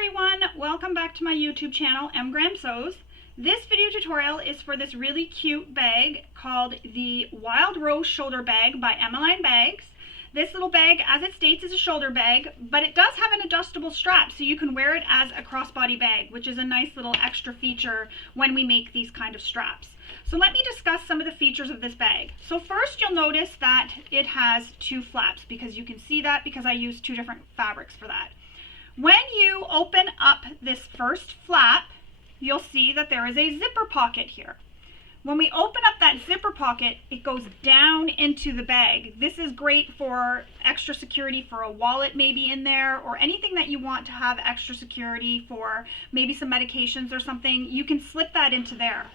everyone, welcome back to my YouTube channel, mgrahamsews. This video tutorial is for this really cute bag called the Wild Rose Shoulder Bag by Emmaline Bags. This little bag, as it states, is a shoulder bag, but it does have an adjustable strap, so you can wear it as a crossbody bag, which is a nice little extra feature when we make these kind of straps. So let me discuss some of the features of this bag. So first, you'll notice that it has two flaps, because you can see that because I used two different fabrics for that. When you open up this first flap, you'll see that there is a zipper pocket here. When we open up that zipper pocket, it goes down into the bag. This is great for extra security for a wallet maybe in there, or anything that you want to have extra security for, maybe some medications or something. You can slip that into there.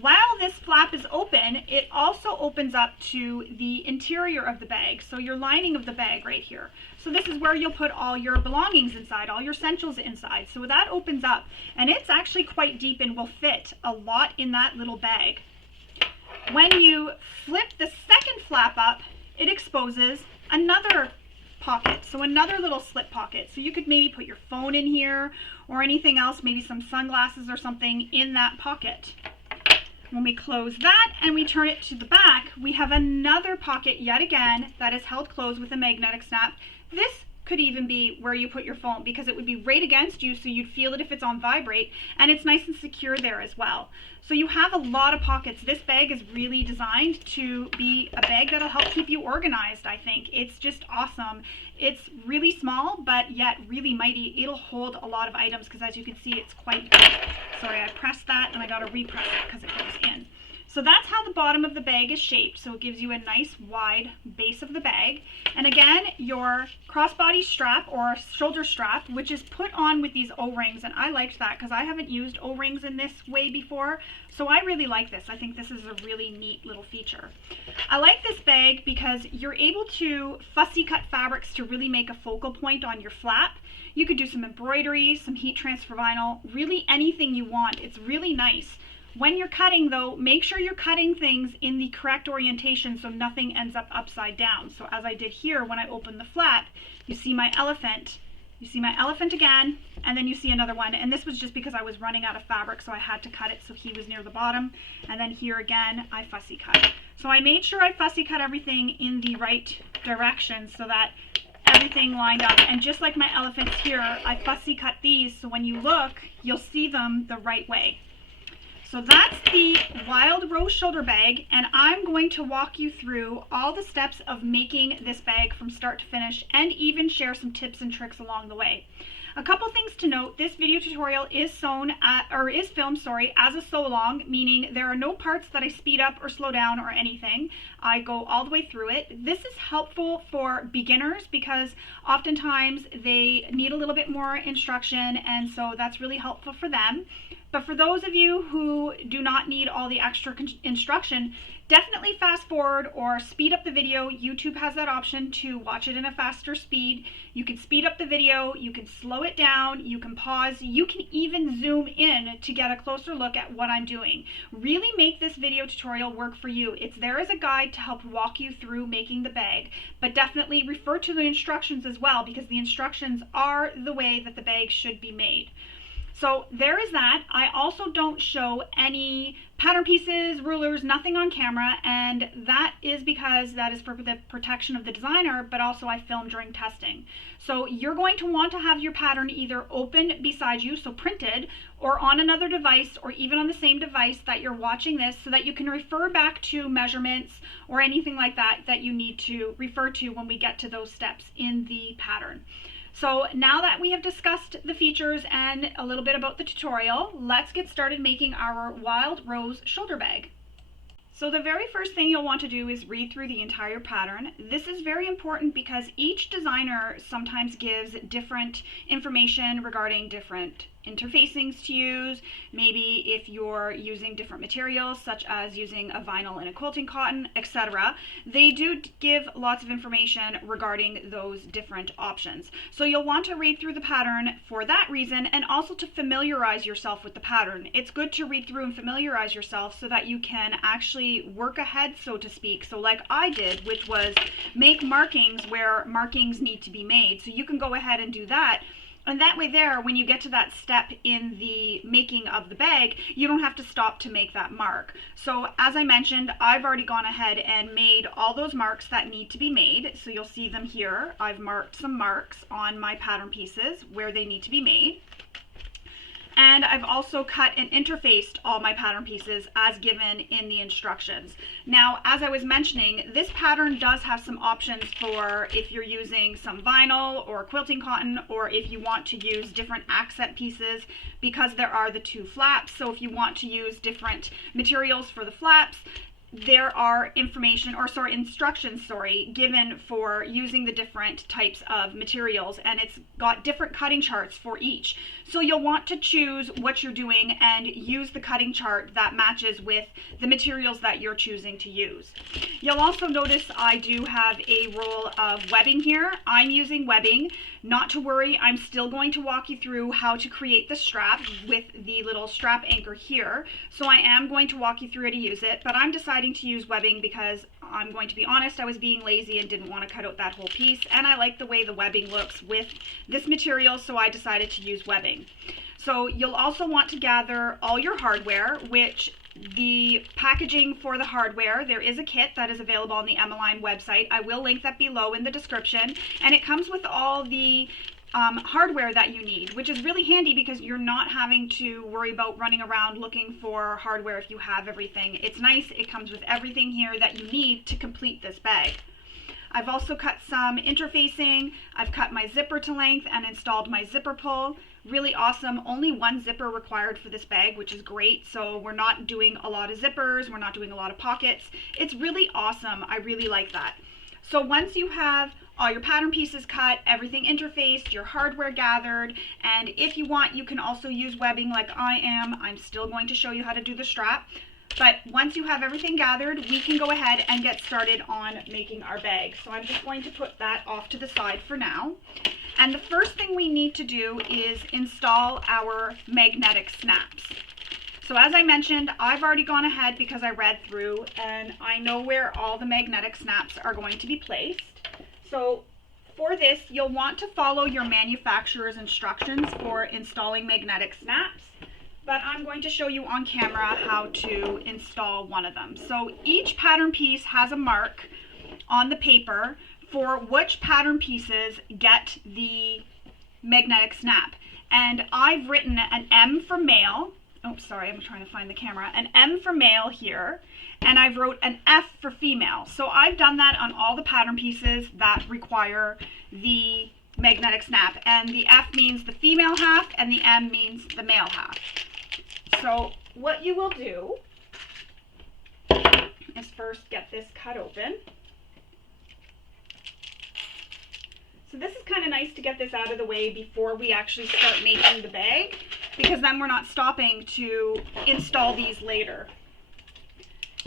While this flap is open, it also opens up to the interior of the bag, so your lining of the bag right here. So this is where you'll put all your belongings inside, all your essentials inside. So that opens up, and it's actually quite deep and will fit a lot in that little bag. When you flip the second flap up, it exposes another pocket, so another little slip pocket. So you could maybe put your phone in here or anything else, maybe some sunglasses or something in that pocket. When we close that and we turn it to the back, we have another pocket yet again that is held closed with a magnetic snap. This could even be where you put your phone, because it would be right against you, so you'd feel it if it's on vibrate, and it's nice and secure there as well. So you have a lot of pockets. This bag is really designed to be a bag that'll help keep you organized, I think. It's just awesome. It's really small, but yet really mighty. It'll hold a lot of items, because as you can see, it's quite big. Sorry, I pressed that and I gotta repress it because it goes in. So that's how the bottom of the bag is shaped. So it gives you a nice wide base of the bag. And again, your crossbody strap or shoulder strap, which is put on with these O-rings. And I liked that because I haven't used O-rings in this way before. So I really like this. I think this is a really neat little feature. I like this bag because you're able to fussy cut fabrics to really make a focal point on your flap. You could do some embroidery, some heat transfer vinyl, really anything you want. It's really nice. When you're cutting though, make sure you're cutting things in the correct orientation so nothing ends up upside down. So as I did here, when I opened the flap, you see my elephant. You see my elephant again, and then you see another one. And this was just because I was running out of fabric, so I had to cut it so he was near the bottom. And then here again, I fussy cut. So I made sure I fussy cut everything in the right direction so that everything lined up. And just like my elephants here, I fussy cut these so when you look, you'll see them the right way. So that's the Wild Rose Shoulder Bag, and I'm going to walk you through all the steps of making this bag from start to finish, and even share some tips and tricks along the way. A couple things to note: this video tutorial is filmed as a sew along, meaning there are no parts that I speed up or slow down or anything. I go all the way through it. This is helpful for beginners because oftentimes they need a little bit more instruction, and so that's really helpful for them. But for those of you who do not need all the extra instruction, definitely fast forward or speed up the video. YouTube has that option to watch it in a faster speed. You can speed up the video, you can slow it down, you can pause, you can even zoom in to get a closer look at what I'm doing. Really make this video tutorial work for you. It's there as a guide to help walk you through making the bag, but definitely refer to the instructions as well, because the instructions are the way that the bag should be made. So there is that. I also don't show any pattern pieces, rulers, nothing on camera, and that is because that is for the protection of the designer, but also I film during testing. So you're going to want to have your pattern either open beside you, so printed, or on another device, or even on the same device that you're watching this, so that you can refer back to measurements or anything like that that you need to refer to when we get to those steps in the pattern. So now that we have discussed the features and a little bit about the tutorial, let's get started making our Wild Rose Shoulder Bag. So the very first thing you'll want to do is read through the entire pattern. This is very important because each designer sometimes gives different information regarding different interfacings to use. Maybe if you're using different materials, such as using a vinyl and a quilting cotton, etc. They do give lots of information regarding those different options. So you'll want to read through the pattern for that reason, and also to familiarize yourself with the pattern. It's good to read through and familiarize yourself so that you can actually work ahead, so to speak. So like I did, which was make markings where markings need to be made. So you can go ahead and do that And that way there, when you get to that step in the making of the bag, you don't have to stop to make that mark. So as I mentioned, I've already gone ahead and made all those marks that need to be made. So you'll see them here. I've marked some marks on my pattern pieces where they need to be made. And I've also cut and interfaced all my pattern pieces as given in the instructions. Now, as I was mentioning, this pattern does have some options for if you're using some vinyl or quilting cotton, or if you want to use different accent pieces, because there are the 2 flaps. So if you want to use different materials for the flaps, there are instructions given for using the different types of materials, and it's got different cutting charts for each. So you'll want to choose what you're doing and use the cutting chart that matches with the materials that you're choosing to use. You'll also notice I do have a roll of webbing here. I'm using webbing. Not to worry, I'm still going to walk you through how to create the strap with the little strap anchor here. So I am going to walk you through how to use it, but I'm deciding to use webbing because I'm going to be honest, I was being lazy and didn't want to cut out that whole piece, and I like the way the webbing looks with this material, so I decided to use webbing. So you'll also want to gather all your hardware, which the packaging for the hardware, there is a kit that is available on the Emmaline website. I will link that below in the description, and it comes with all the hardware that you need, which is really handy because you're not having to worry about running around looking for hardware if you have everything. It's nice, it comes with everything here that you need to complete this bag. I've also cut some interfacing. I've cut my zipper to length and installed my zipper pull. Really awesome. Only 1 zipper required for this bag, which is great. So we're not doing a lot of zippers. We're not doing a lot of pockets. It's really awesome. I really like that. So once you have all your pattern pieces cut, everything interfaced, your hardware gathered, and if you want, you can also use webbing like I am. I'm still going to show you how to do the strap. But once you have everything gathered, we can go ahead and get started on making our bag. So I'm just going to put that off to the side for now. And the first thing we need to do is install our magnetic snaps. So as I mentioned, I've already gone ahead because I read through and I know where all the magnetic snaps are going to be placed. So for this, you'll want to follow your manufacturer's instructions for installing magnetic snaps. But I'm going to show you on camera how to install one of them. So each pattern piece has a mark on the paper for which pattern pieces get the magnetic snap. And I've written an M for male. Oh, sorry, I'm trying to find the camera. An M for male here, and I've wrote an F for female. So I've done that on all the pattern pieces that require the magnetic snap. And the F means the female half, and the M means the male half. So what you will do is first get this cut open. So this is kind of nice to get this out of the way before we actually start making the bag, because then we're not stopping to install these later.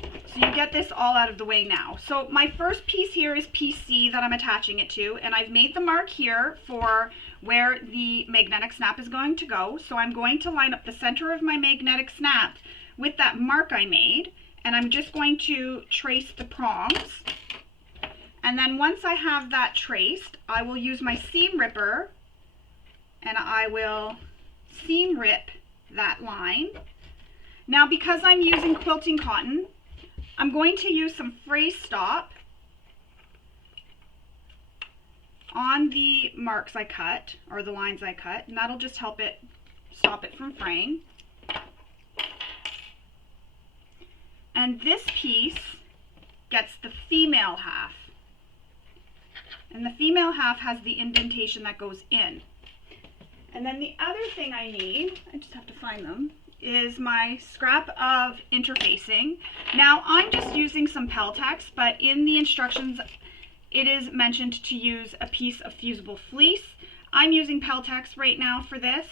So you get this all out of the way now. So my first piece here is piece C that I'm attaching it to, and I've made the mark here for where the magnetic snap is going to go. So I'm going to line up the center of my magnetic snap with that mark I made, and I'm just going to trace the prongs. And then once I have that traced, I will use my seam ripper and I will seam rip that line. Now because I'm using quilting cotton, I'm going to use some fray stop on the marks I cut, or the lines I cut, and that'll just help it stop it from fraying. And this piece gets the female half. And the female half has the indentation that goes in. And then the other thing I need, I just have to find them, is my scrap of interfacing. Now I'm just using some Peltex, but in the instructions it is mentioned to use a piece of fusible fleece. I'm using Peltex right now for this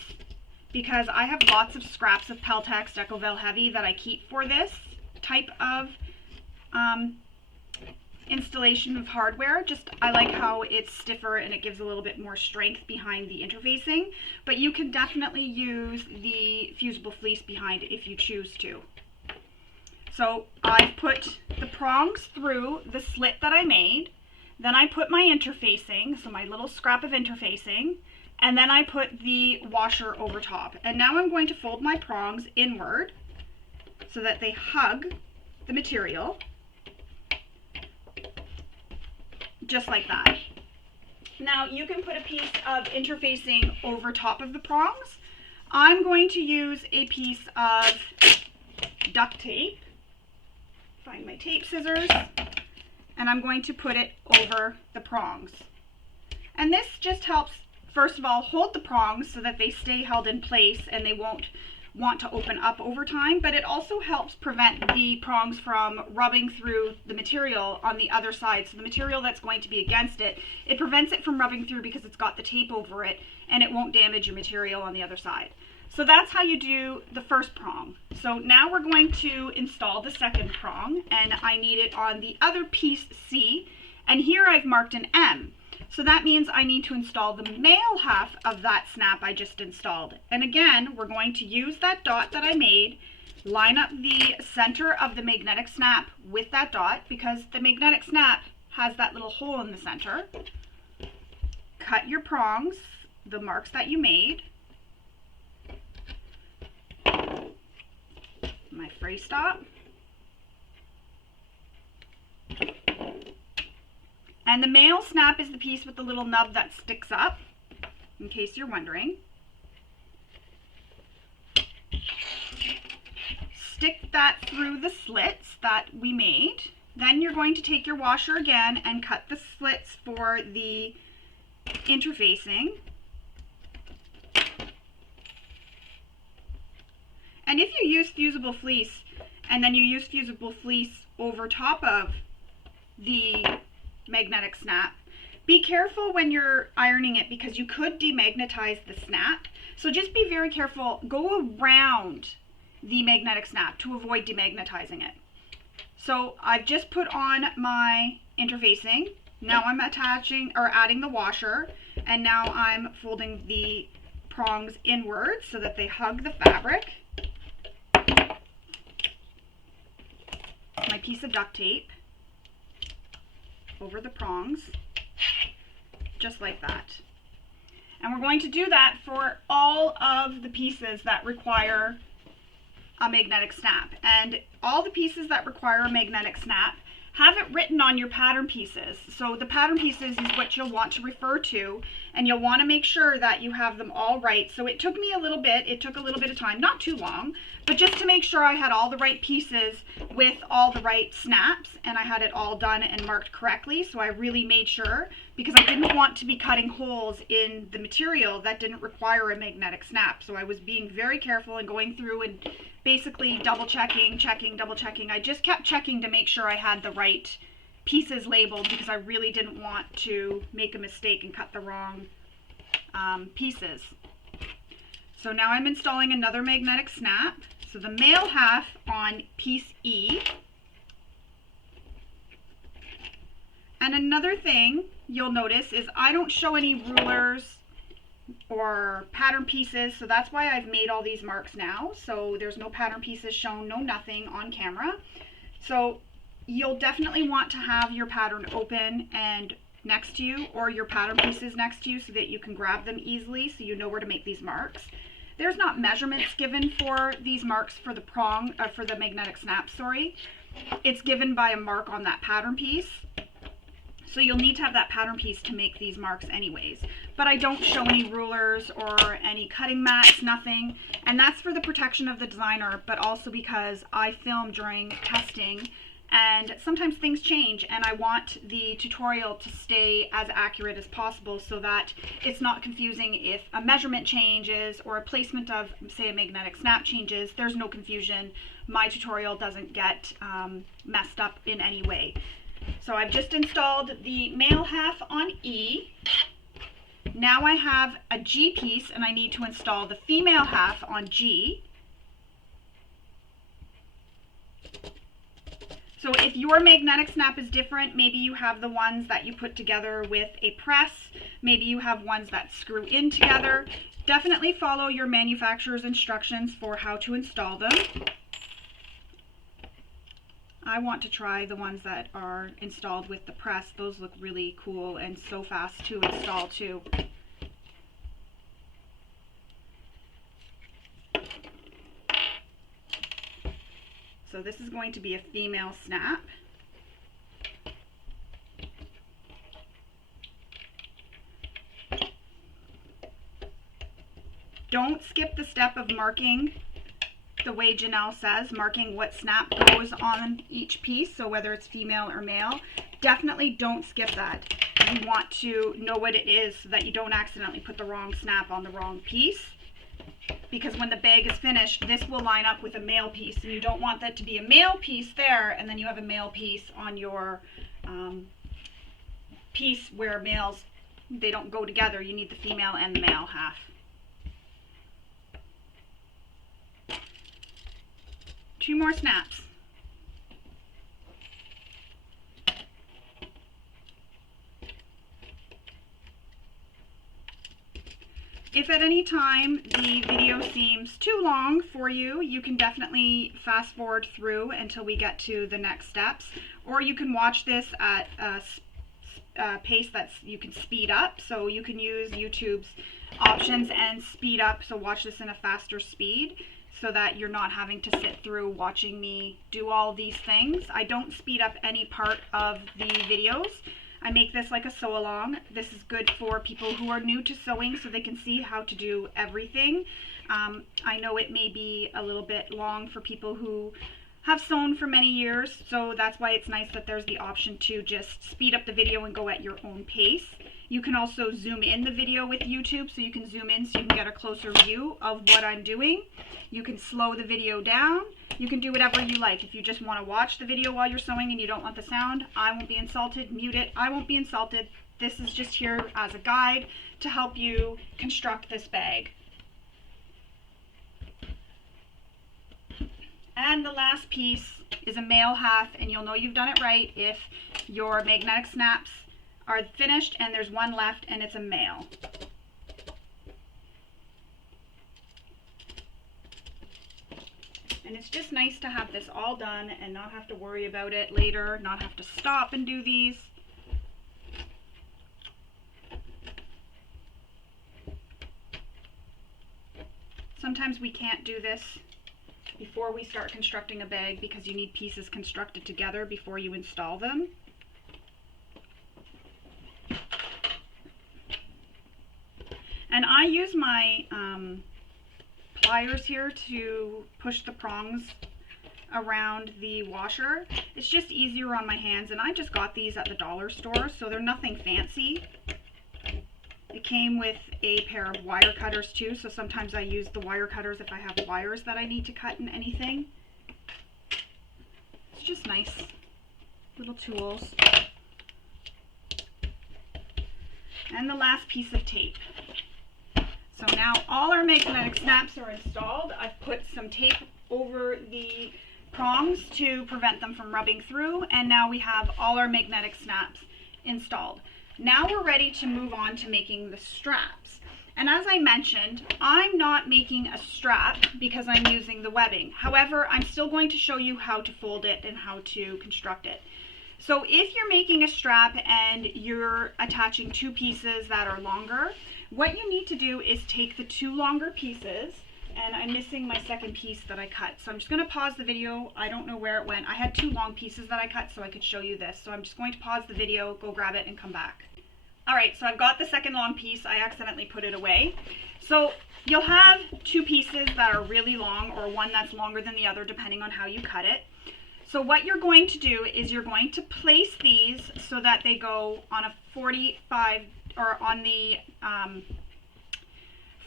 because I have lots of scraps of Peltex Decovel Heavy that I keep for this type of installation of hardware. Just I like how it's stiffer and it gives a little bit more strength behind the interfacing, but you can definitely use the fusible fleece behind it if you choose to. So I've put the prongs through the slit that I made, then I put my interfacing, so my little scrap of interfacing, and then I put the washer over top. And now I'm going to fold my prongs inward so that they hug the material, just like that. Now you can put a piece of interfacing over top of the prongs. I'm going to use a piece of duct tape, find my tape scissors, and I'm going to put it over the prongs. And this just helps, first of all, hold the prongs so that they stay held in place and they won't want to open up over time, but it also helps prevent the prongs from rubbing through the material on the other side. So the material that's going to be against it, it prevents it from rubbing through because it's got the tape over it, and it won't damage your material on the other side. So that's how you do the first prong. So now we're going to install the second prong, and I need it on the other piece C, and here I've marked an M. So that means I need to install the male half of that snap I just installed. And again, we're going to use that dot that I made, line up the center of the magnetic snap with that dot, because the magnetic snap has that little hole in the center. Cut your prongs, the marks that you made. My fray stop. And the male snap is the piece with the little nub that sticks up, in case you're wondering. Stick that through the slits that we made. Then you're going to take your washer again and cut the slits for the interfacing. And if you use fusible fleece, and then you use fusible fleece over top of the magnetic snap, be careful when you're ironing it because you could demagnetize the snap. So just be very careful. Go around the magnetic snap to avoid demagnetizing it. So I've just put on my interfacing. Now I'm attaching or adding the washer, and now I'm folding the prongs inward so that they hug the fabric. My piece of duct tape over the prongs, just like that. And we're going to do that for all of the pieces that require a magnetic snap. And all the pieces that require a magnetic snap, have it written on your pattern pieces. So the pattern pieces is what you'll want to refer to, and you'll want to make sure that you have them all right. So it took me a little bit, it took a little bit of time, not too long, but just to make sure I had all the right pieces with all the right snaps, and I had it all done and marked correctly. So I really made sure, because I didn't want to be cutting holes in the material that didn't require a magnetic snap. So I was being very careful and going through and basically double checking, double checking. I just kept checking to make sure I had the right pieces labeled, because I really didn't want to make a mistake and cut the wrong pieces. So now I'm installing another magnetic snap. So the male half on piece E. And another thing you'll notice is I don't show any rulers or pattern pieces, so that's why I've made all these marks now. So there's no pattern pieces shown, no nothing on camera. So you'll definitely want to have your pattern open and next to you, or your pattern pieces next to you, so that you can grab them easily, so you know where to make these marks. There's not measurements given for these marks for the prong, for the magnetic snap, sorry. It's given by a mark on that pattern piece. So you'll need to have that pattern piece to make these marks anyways. But I don't show any rulers or any cutting mats, nothing. And that's for the protection of the designer, but also because I film during testing, and sometimes things change, and I want the tutorial to stay as accurate as possible so that it's not confusing if a measurement changes or a placement of, say, a magnetic snap changes. There's no confusion. My tutorial doesn't get messed up in any way. So I've just installed the male half on E. Now I have a G piece, and I need to install the female half on G. So if your magnetic snap is different, maybe you have the ones that you put together with a press, maybe you have ones that screw in together. Definitely follow your manufacturer's instructions for how to install them. I want to try the ones that are installed with the press. Those look really cool and so fast to install too. So this is going to be a female snap. Don't skip the step of marking the way Janelle says, marking what snap goes on each piece. So whether it's female or male, definitely don't skip that. You want to know what it is so that you don't accidentally put the wrong snap on the wrong piece. Because when the bag is finished, this will line up with a male piece, and you don't want that to be a male piece there and then you have a male piece on your piece where males, they don't go together. You need the female and the male half. Two more snaps. If at any time the video seems too long for you, you can definitely fast forward through until we get to the next steps, or you can watch this at a pace that's you can speed up. So you can use YouTube's options and speed up, so watch this in a faster speed, so that you're not having to sit through watching me do all these things. I don't speed up any part of the videos. I make this like a sew along. This is good for people who are new to sewing so they can see how to do everything. I know it may be a little bit long for people who have sewn for many years, so that's why it's nice that there's the option to just speed up the video and go at your own pace. You can also zoom in the video with YouTube, so you can zoom in so you can get a closer view of what I'm doing. You can slow the video down. You can do whatever you like. If you just want to watch the video while you're sewing and you don't want the sound, I won't be insulted. Mute it. I won't be insulted. This is just here as a guide to help you construct this bag. And the last piece is a male half, and you'll know you've done it right if your magnetic snaps are finished and there's one left and it's a male. And it's just nice to have this all done and not have to worry about it later, not have to stop and do these. Sometimes we can't do this before we start constructing a bag because you need pieces constructed together before you install them. And I use my pliers here to push the prongs around the washer. It's just easier on my hands, and I just got these at the dollar store, so they're nothing fancy. It came with a pair of wire cutters too, so sometimes I use the wire cutters if I have wires that I need to cut in anything. It's just nice little tools. And the last piece of tape. So now all our magnetic snaps are installed. I've put some tape over the prongs to prevent them from rubbing through, and now we have all our magnetic snaps installed. Now we're ready to move on to making the straps. And as I mentioned, I'm not making a strap because I'm using the webbing. However, I'm still going to show you how to fold it and how to construct it. So if you're making a strap and you're attaching two pieces that are longer, what you need to do is take the two longer pieces, and I'm missing my second piece that I cut. So I'm just going to pause the video. I don't know where it went. I had two long pieces that I cut so I could show you this. So I'm just going to pause the video, go grab it, and come back. Alright, so I've got the second long piece. I accidentally put it away. So you'll have two pieces that are really long, or one that's longer than the other depending on how you cut it. So what you're going to do is you're going to place these so that they go on a 45 or on the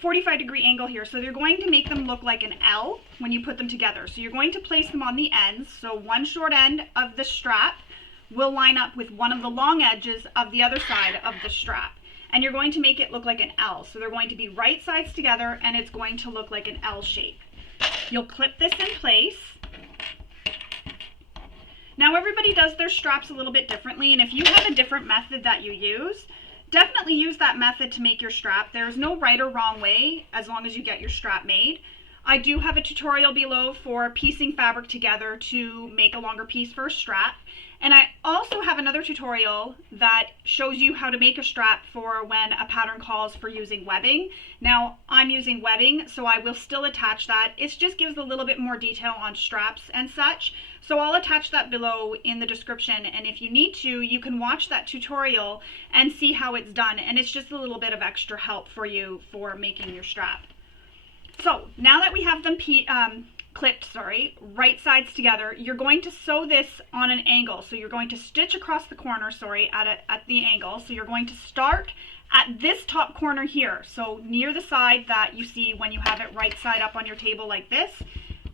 45 degree angle here. So they're going to make them look like an L when you put them together. So you're going to place them on the ends. So one short end of the strap will line up with one of the long edges of the other side of the strap. And you're going to make it look like an L. So they're going to be right sides together and it's going to look like an L shape. You'll clip this in place. Now everybody does their straps a little bit differently, and if you have a different method that you use, definitely use that method to make your strap. There's no right or wrong way as long as you get your strap made. I do have a tutorial below for piecing fabric together to make a longer piece for a strap. And I also have another tutorial that shows you how to make a strap for when a pattern calls for using webbing. Now, I'm using webbing, so I will still attach that. It just gives a little bit more detail on straps and such. So I'll attach that below in the description, and if you need to, you can watch that tutorial and see how it's done. And it's just a little bit of extra help for you for making your strap. So now that we have them clipped, right sides together, you're going to sew this on an angle. So you're going to stitch across the corner, at the angle. So you're going to start at this top corner here. So near the side that you see when you have it right side up on your table like this,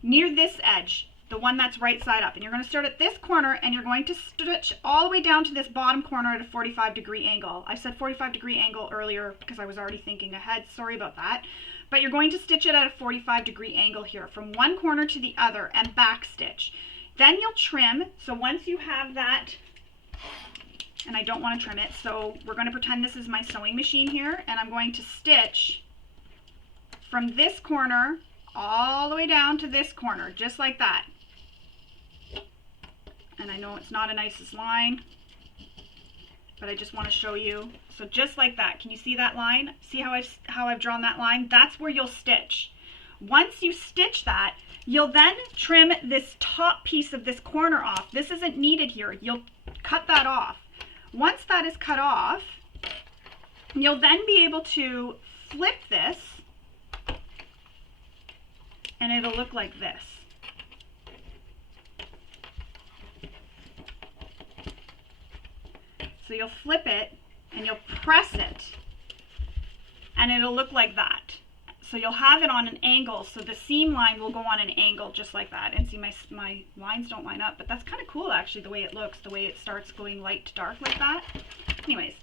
near this edge, the one that's right side up. And you're going to start at this corner and you're going to stitch all the way down to this bottom corner at a 45-degree angle. I said 45-degree angle earlier because I was already thinking ahead. Sorry about that. But you're going to stitch it at a 45-degree angle here from one corner to the other and back stitch. Then you'll trim. So once you have that, and I don't want to trim it, so we're going to pretend this is my sewing machine here, and I'm going to stitch from this corner all the way down to this corner, just like that. And I know it's not a nicest line, but I just want to show you. So just like that. Can you see that line? See how I've drawn that line? That's where you'll stitch. Once you stitch that, you'll then trim this top piece of this corner off. This isn't needed here. You'll cut that off. Once that is cut off, you'll then be able to flip this, and it'll look like this. So you'll flip it and you'll press it and it'll look like that. So you'll have it on an angle, so the seam line will go on an angle just like that. And see, my lines don't line up, but that's kind of cool actually, the way it looks, the way it starts going light to dark like that. Anyways,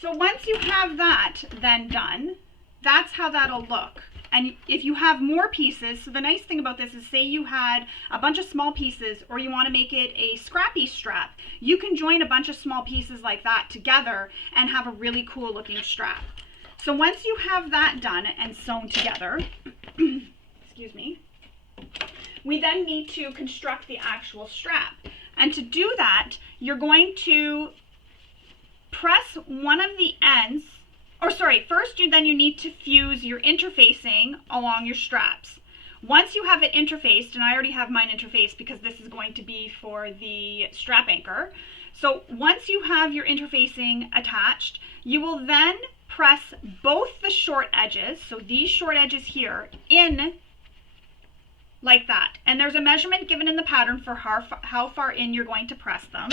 so once you have that then done, that's how that'll look. And if you have more pieces, so the nice thing about this is, say you had a bunch of small pieces or you want to make it a scrappy strap, you can join a bunch of small pieces like that together and have a really cool looking strap. So once you have that done and sewn together, excuse me, we then need to construct the actual strap. And to do that, you're going to press one of the ends. First you need to fuse your interfacing along your straps. Once you have it interfaced, and I already have mine interfaced because this is going to be for the strap anchor. So once you have your interfacing attached, you will then press both the short edges, so these short edges here, in like that. And there's a measurement given in the pattern for how far in you're going to press them.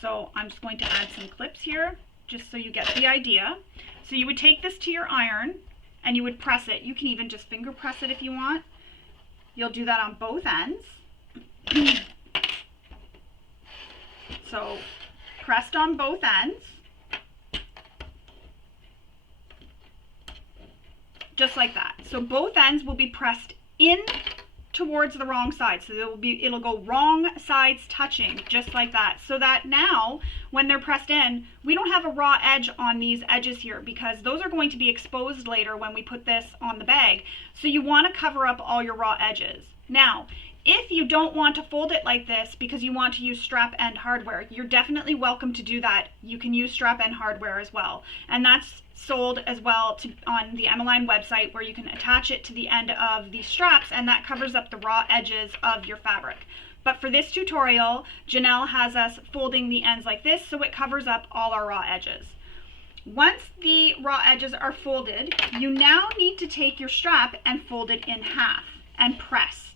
So I'm just going to add some clips here, just so you get the idea. So you would take this to your iron and you would press it. You can even just finger press it if you want. You'll do that on both ends. So pressed on both ends. Just like that. So both ends will be pressed in towards the wrong side. So it'll go wrong sides touching, just like that. So that now, when they're pressed in, we don't have a raw edge on these edges here, because those are going to be exposed later when we put this on the bag. So you want to cover up all your raw edges. Now, if you don't want to fold it like this because you want to use strap end hardware, you're definitely welcome to do that. You can use strap end hardware as well. And that's sold as well on the Emmaline website, where you can attach it to the end of the straps, and that covers up the raw edges of your fabric. But for this tutorial, Janelle has us folding the ends like this, so it covers up all our raw edges. Once the raw edges are folded, you now need to take your strap and fold it in half and press.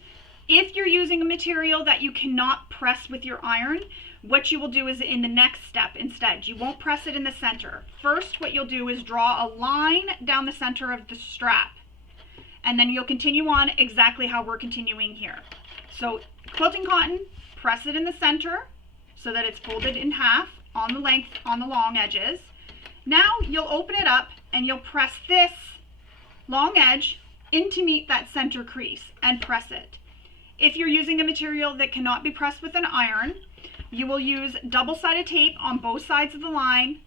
If you're using a material that you cannot press with your iron, what you will do is in the next step instead. You won't press it in the center. First, what you'll do is draw a line down the center of the strap. And then you'll continue on exactly how we're continuing here. So quilting cotton, press it in the center so that it's folded in half on the length, on the long edges. Now you'll open it up and you'll press this long edge in to meet that center crease and press it. If you're using a material that cannot be pressed with an iron, you will use double-sided tape on both sides of the line,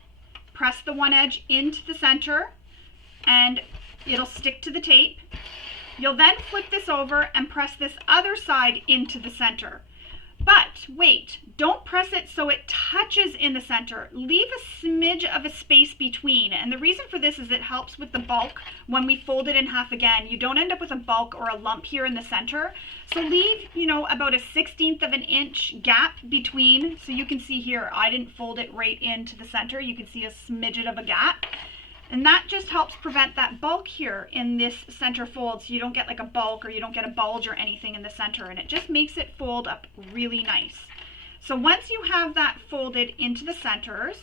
press the one edge into the center, and it'll stick to the tape. You'll then flip this over and press this other side into the center. But wait, don't press it so it touches in the center. Leave a smidge of a space between. And the reason for this is it helps with the bulk when we fold it in half again. You don't end up with a bulk or a lump here in the center. So leave, about a 1/16 of an inch gap between. So you can see here, I didn't fold it right into the center. You can see a smidget of a gap. And that just helps prevent that bulk here in this center fold, so you don't get like a bulk or you don't get a bulge or anything in the center, and it just makes it fold up really nice. So once you have that folded into the centers,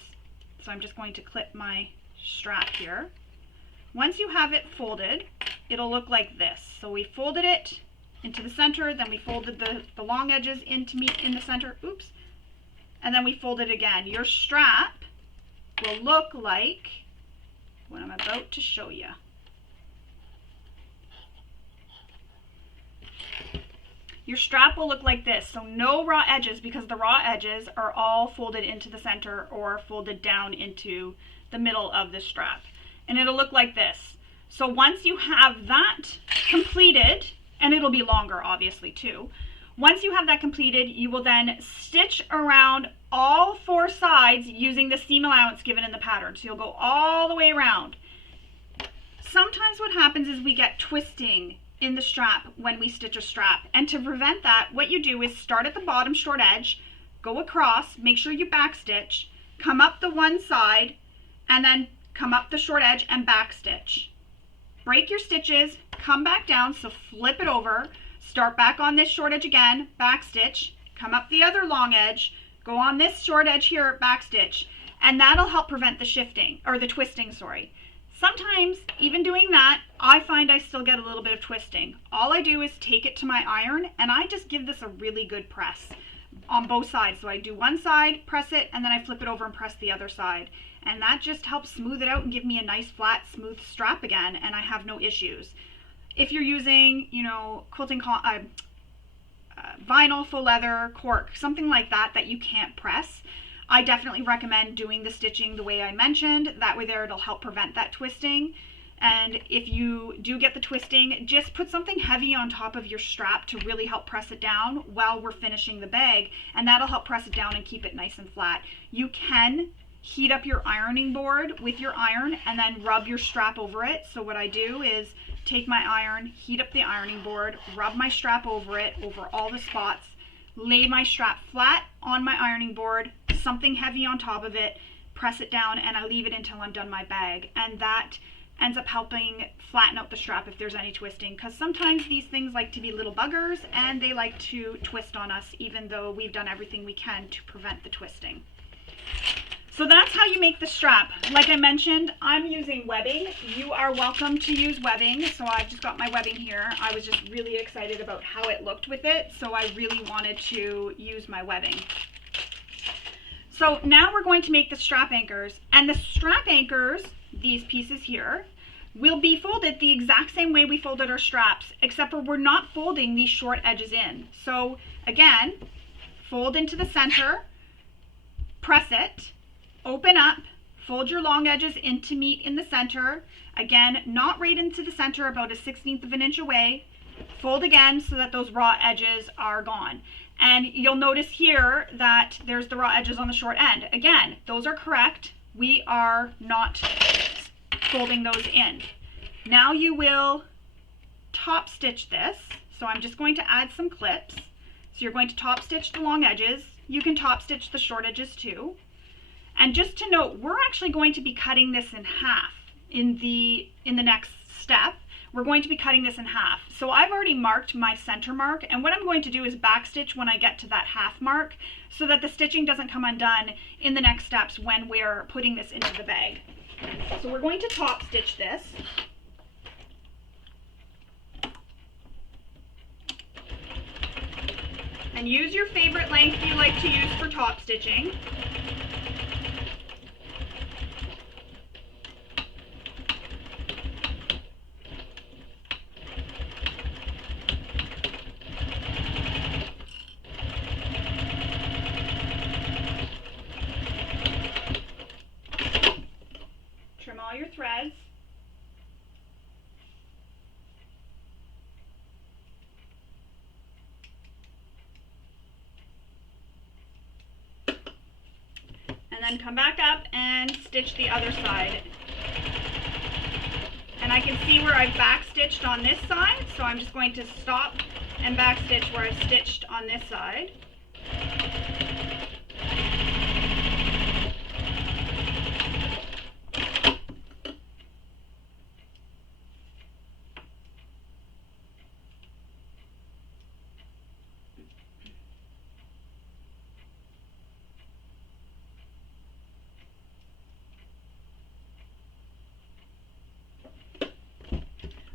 so I'm just going to clip my strap here. Once you have it folded, it'll look like this. So we folded it into the center, then we folded the long edges in to meet in the center, oops, and then we fold it again. Your strap will look like what I'm about to show you. Your strap will look like this, so no raw edges, because the raw edges are all folded into the center or folded down into the middle of the strap. And it'll look like this. So once you have that completed, and it'll be longer obviously too, once you have that completed, you will then stitch around all 4 sides using the seam allowance given in the pattern. So you'll go all the way around. Sometimes what happens is we get twisting in the strap when we stitch a strap. And to prevent that, what you do is start at the bottom short edge, go across, make sure you back stitch, come up the one side, and then come up the short edge and back stitch. Break your stitches, come back down, so flip it over, start back on this short edge again, back stitch, come up the other long edge, go on this short edge here, back stitch, and that'll help prevent the shifting, or the twisting, sorry. Sometimes, even doing that, I find I still get a little bit of twisting. All I do is take it to my iron, and I just give this a really good press on both sides. So I do one side, press it, and then I flip it over and press the other side. And that just helps smooth it out and give me a nice flat, smooth strap again, and I have no issues. If you're using, quilting vinyl, faux leather, cork, something like that that you can't press, I definitely recommend doing the stitching the way I mentioned. That way there it'll help prevent that twisting. And if you do get the twisting, just put something heavy on top of your strap to really help press it down while we're finishing the bag, and that'll help press it down and keep it nice and flat. You can heat up your ironing board with your iron and then rub your strap over it. So what I do is take my iron, heat up the ironing board, rub my strap over it, over all the spots, lay my strap flat on my ironing board, something heavy on top of it, press it down, and I leave it until I'm done my bag. And that ends up helping flatten out the strap if there's any twisting, because sometimes these things like to be little buggers and they like to twist on us even though we've done everything we can to prevent the twisting. So that's how you make the strap. Like I mentioned, I'm using webbing. You are welcome to use webbing. So I've just got my webbing here. I was just really excited about how it looked with it, so I really wanted to use my webbing. So now we're going to make the strap anchors, and the strap anchors, these pieces here, will be folded the exact same way we folded our straps, except for we're not folding these short edges in. So again, fold into the center, press it, open up, fold your long edges in to meet in the center. Again, not right into the center, about a 1/16 of an inch away. Fold again so that those raw edges are gone. And you'll notice here that there's the raw edges on the short end. Again, those are correct. We are not folding those in. Now you will top stitch this. So I'm just going to add some clips. So you're going to top stitch the long edges. You can top stitch the short edges too. And just to note, we're actually going to be cutting this in half in the next step. We're going to be cutting this in half. So I've already marked my center mark, and what I'm going to do is backstitch when I get to that half mark so that the stitching doesn't come undone in the next steps when we're putting this into the bag. So we're going to top stitch this. And use your favorite length you like to use for top stitching. Trim all your threads. then come back up and stitch the other side. And I can see where I've back stitched on this side, so I'm just going to stop and back stitch where I've stitched on this side.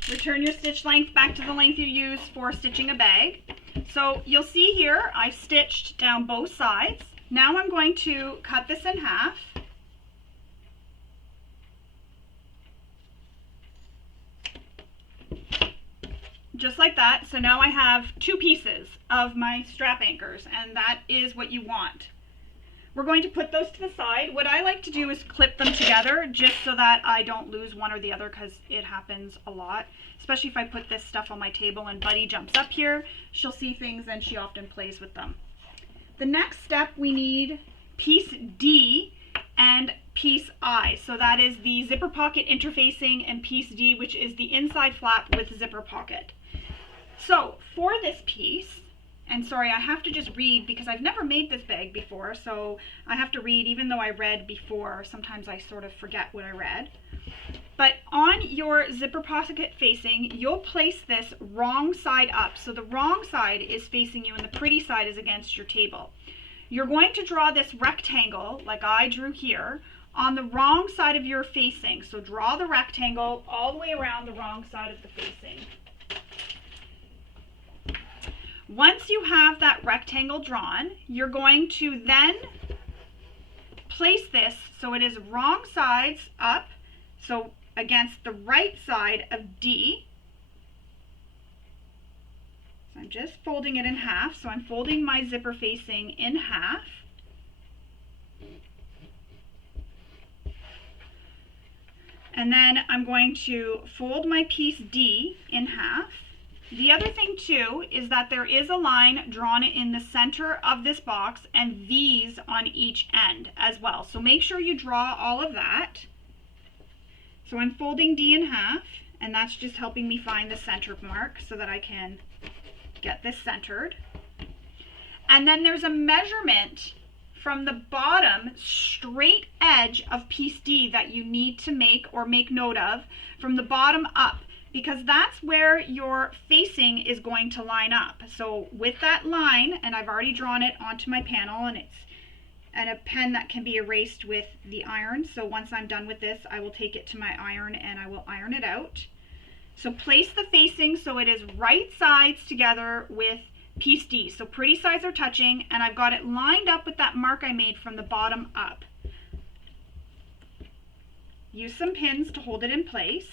Return your stitch length back to the length you use for stitching a bag. So you'll see here I've stitched down both sides. Now I'm going to cut this in half. Just like that. So now I have two pieces of my strap anchors, and that is what you want. We're going to put those to the side. What I like to do is clip them together just so that I don't lose one or the other, because it happens a lot. Especially if I put this stuff on my table and Buddy jumps up here, she'll see things and she often plays with them. The next step, we need piece D and piece I. So that is the zipper pocket interfacing, and piece D, which is the inside flap with zipper pocket. So for this piece, and sorry, I have to just read because I've never made this bag before, so I have to read even though I read before. Sometimes I sort of forget what I read. But on your zipper pocket facing, you'll place this wrong side up. So the wrong side is facing you and the pretty side is against your table. You're going to draw this rectangle, like I drew here, on the wrong side of your facing. So draw the rectangle all the way around the wrong side of the facing. Once you have that rectangle drawn, you're going to then place this so it is wrong sides up, so against the right side of D. So I'm just folding it in half, so I'm folding my zipper facing in half. And then I'm going to fold my piece D in half. The other thing too is that there is a line drawn in the center of this box and V's on each end as well. So make sure you draw all of that. So I'm folding D in half, and that's just helping me find the center mark so that I can get this centered. And then there's a measurement from the bottom straight edge of piece D that you need to make or make note of from the bottom up, because that's where your facing is going to line up. So with that line, and I've already drawn it onto my panel, and it's a pen that can be erased with the iron. So once I'm done with this, I will take it to my iron and I will iron it out. So place the facing so it is right sides together with piece D. So pretty sides are touching, and I've got it lined up with that mark I made from the bottom up. Use some pins to hold it in place.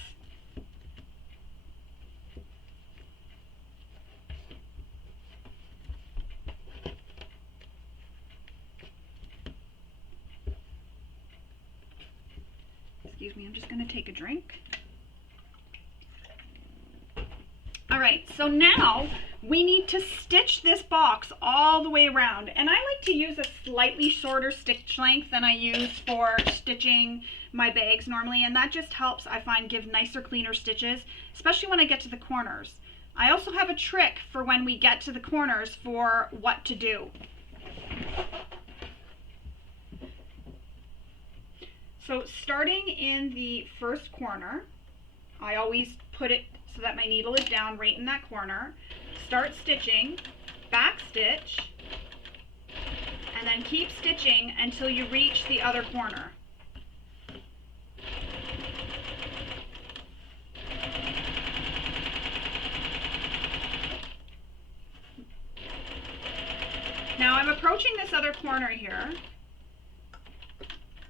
Excuse me, I'm just going to take a drink. All right, so now we need to stitch this box all the way around. And I like to use a slightly shorter stitch length than I use for stitching my bags normally. And that just helps, I find, give nicer, cleaner stitches, especially when I get to the corners. I also have a trick for when we get to the corners for what to do. So starting in the first corner, I always put it so that my needle is down right in that corner. Start stitching, back stitch, and then keep stitching until you reach the other corner. Now I'm approaching this other corner here,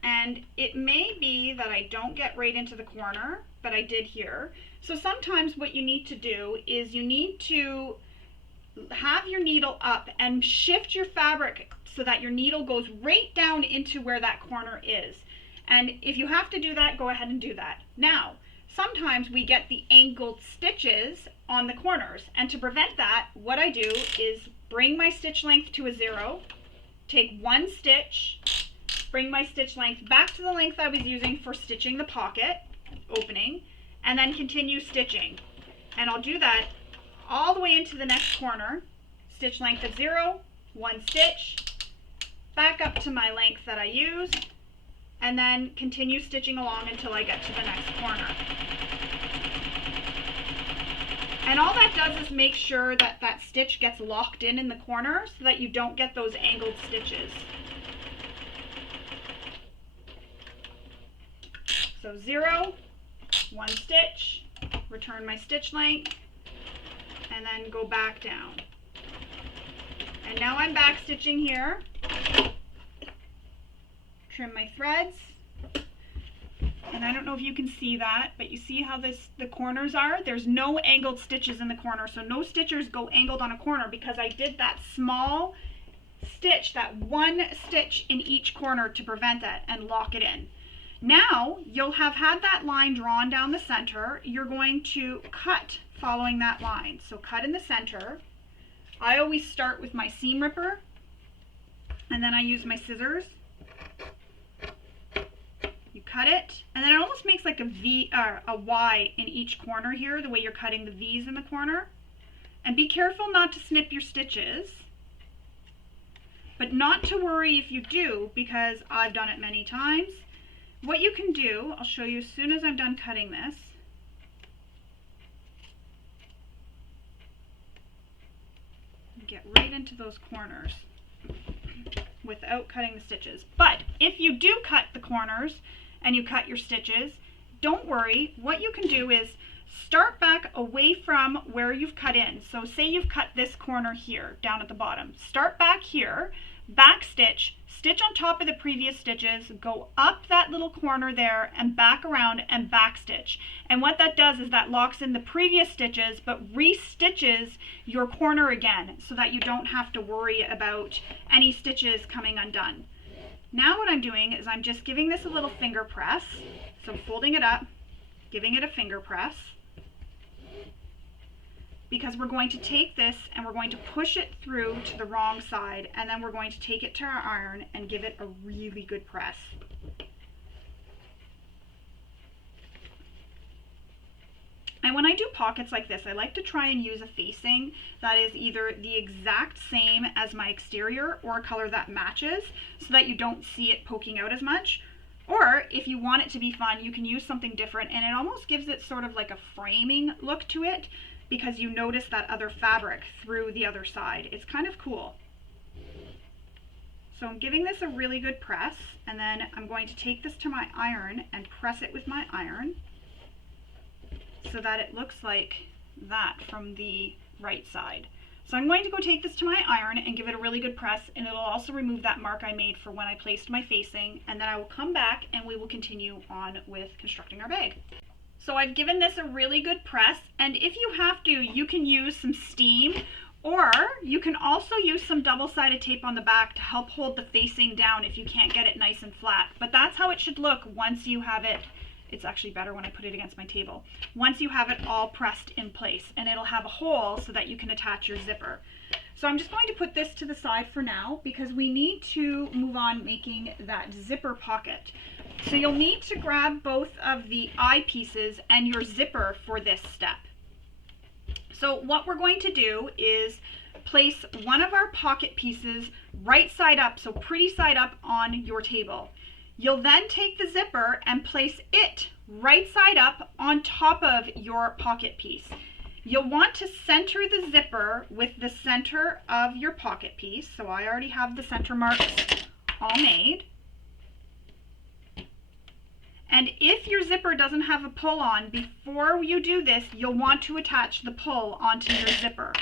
and it may be that I don't get right into the corner, but I did here. So sometimes what you need to do is you need to have your needle up and shift your fabric so that your needle goes right down into where that corner is. And if you have to do that, go ahead and do that. Now, sometimes we get the angled stitches on the corners, and to prevent that, what I do is bring my stitch length to a 0, take one stitch, bring my stitch length back to the length I was using for stitching the pocket opening, and then continue stitching. And I'll do that all the way into the next corner. Stitch length of 0, 1 stitch, back up to my length that I used, and then continue stitching along until I get to the next corner. And all that does is make sure that that stitch gets locked in the corner so that you don't get those angled stitches. So 0, 1 stitch, return my stitch length, and then go back down. And now I'm back stitching here. Trim my threads. And I don't know if you can see that, but you see how the corners are? There's no angled stitches in the corner, so no stitchers go angled on a corner because I did that small stitch, that 1 stitch in each corner to prevent that and lock it in. Now you'll have had that line drawn down the center. You're going to cut following that line. So cut in the center. I always start with my seam ripper, and then I use my scissors. You cut it, and then it almost makes like a V or a Y in each corner here, the way you're cutting the V's in the corner. And be careful not to snip your stitches, but not to worry if you do, because I've done it many times. What you can do, I'll show you as soon as I'm done cutting this. Get right into those corners without cutting the stitches. But if you do cut the corners and you cut your stitches, don't worry. What you can do is start back away from where you've cut in. So say you've cut this corner here down at the bottom. Start back here, back stitch, stitch on top of the previous stitches, go up that little corner there and back around and back stitch. And what that does is that locks in the previous stitches but re-stitches your corner again so that you don't have to worry about any stitches coming undone. Now what I'm doing is I'm just giving this a little finger press. So folding it up, giving it a finger press, because we're going to take this and we're going to push it through to the wrong side, and then we're going to take it to our iron and give it a really good press. And when I do pockets like this, I like to try and use a facing that is either the exact same as my exterior or a color that matches so that you don't see it poking out as much. Or if you want it to be fun, you can use something different, and it almost gives it sort of like a framing look to it, because you notice that other fabric through the other side. It's kind of cool. So I'm giving this a really good press, and then I'm going to take this to my iron and press it with my iron so that it looks like that from the right side. So I'm going to go take this to my iron and give it a really good press, and it'll also remove that mark I made for when I placed my facing, and then I will come back and we will continue on with constructing our bag. So I've given this a really good press, and if you have to, you can use some steam, or you can also use some double-sided tape on the back to help hold the facing down if you can't get it nice and flat. But that's how it should look once you have it. It's actually better when I put it against my table. Once you have it all pressed in place, and it'll have a hole so that you can attach your zipper. So I'm just going to put this to the side for now because we need to move on making that zipper pocket. So you'll need to grab both of the eye pieces and your zipper for this step. So what we're going to do is place one of our pocket pieces right side up, so pretty side up on your table. You'll then take the zipper and place it right side up on top of your pocket piece. You'll want to center the zipper with the center of your pocket piece. So I already have the center marks all made. And if your zipper doesn't have a pull on, before you do this, you'll want to attach the pull onto your zipper.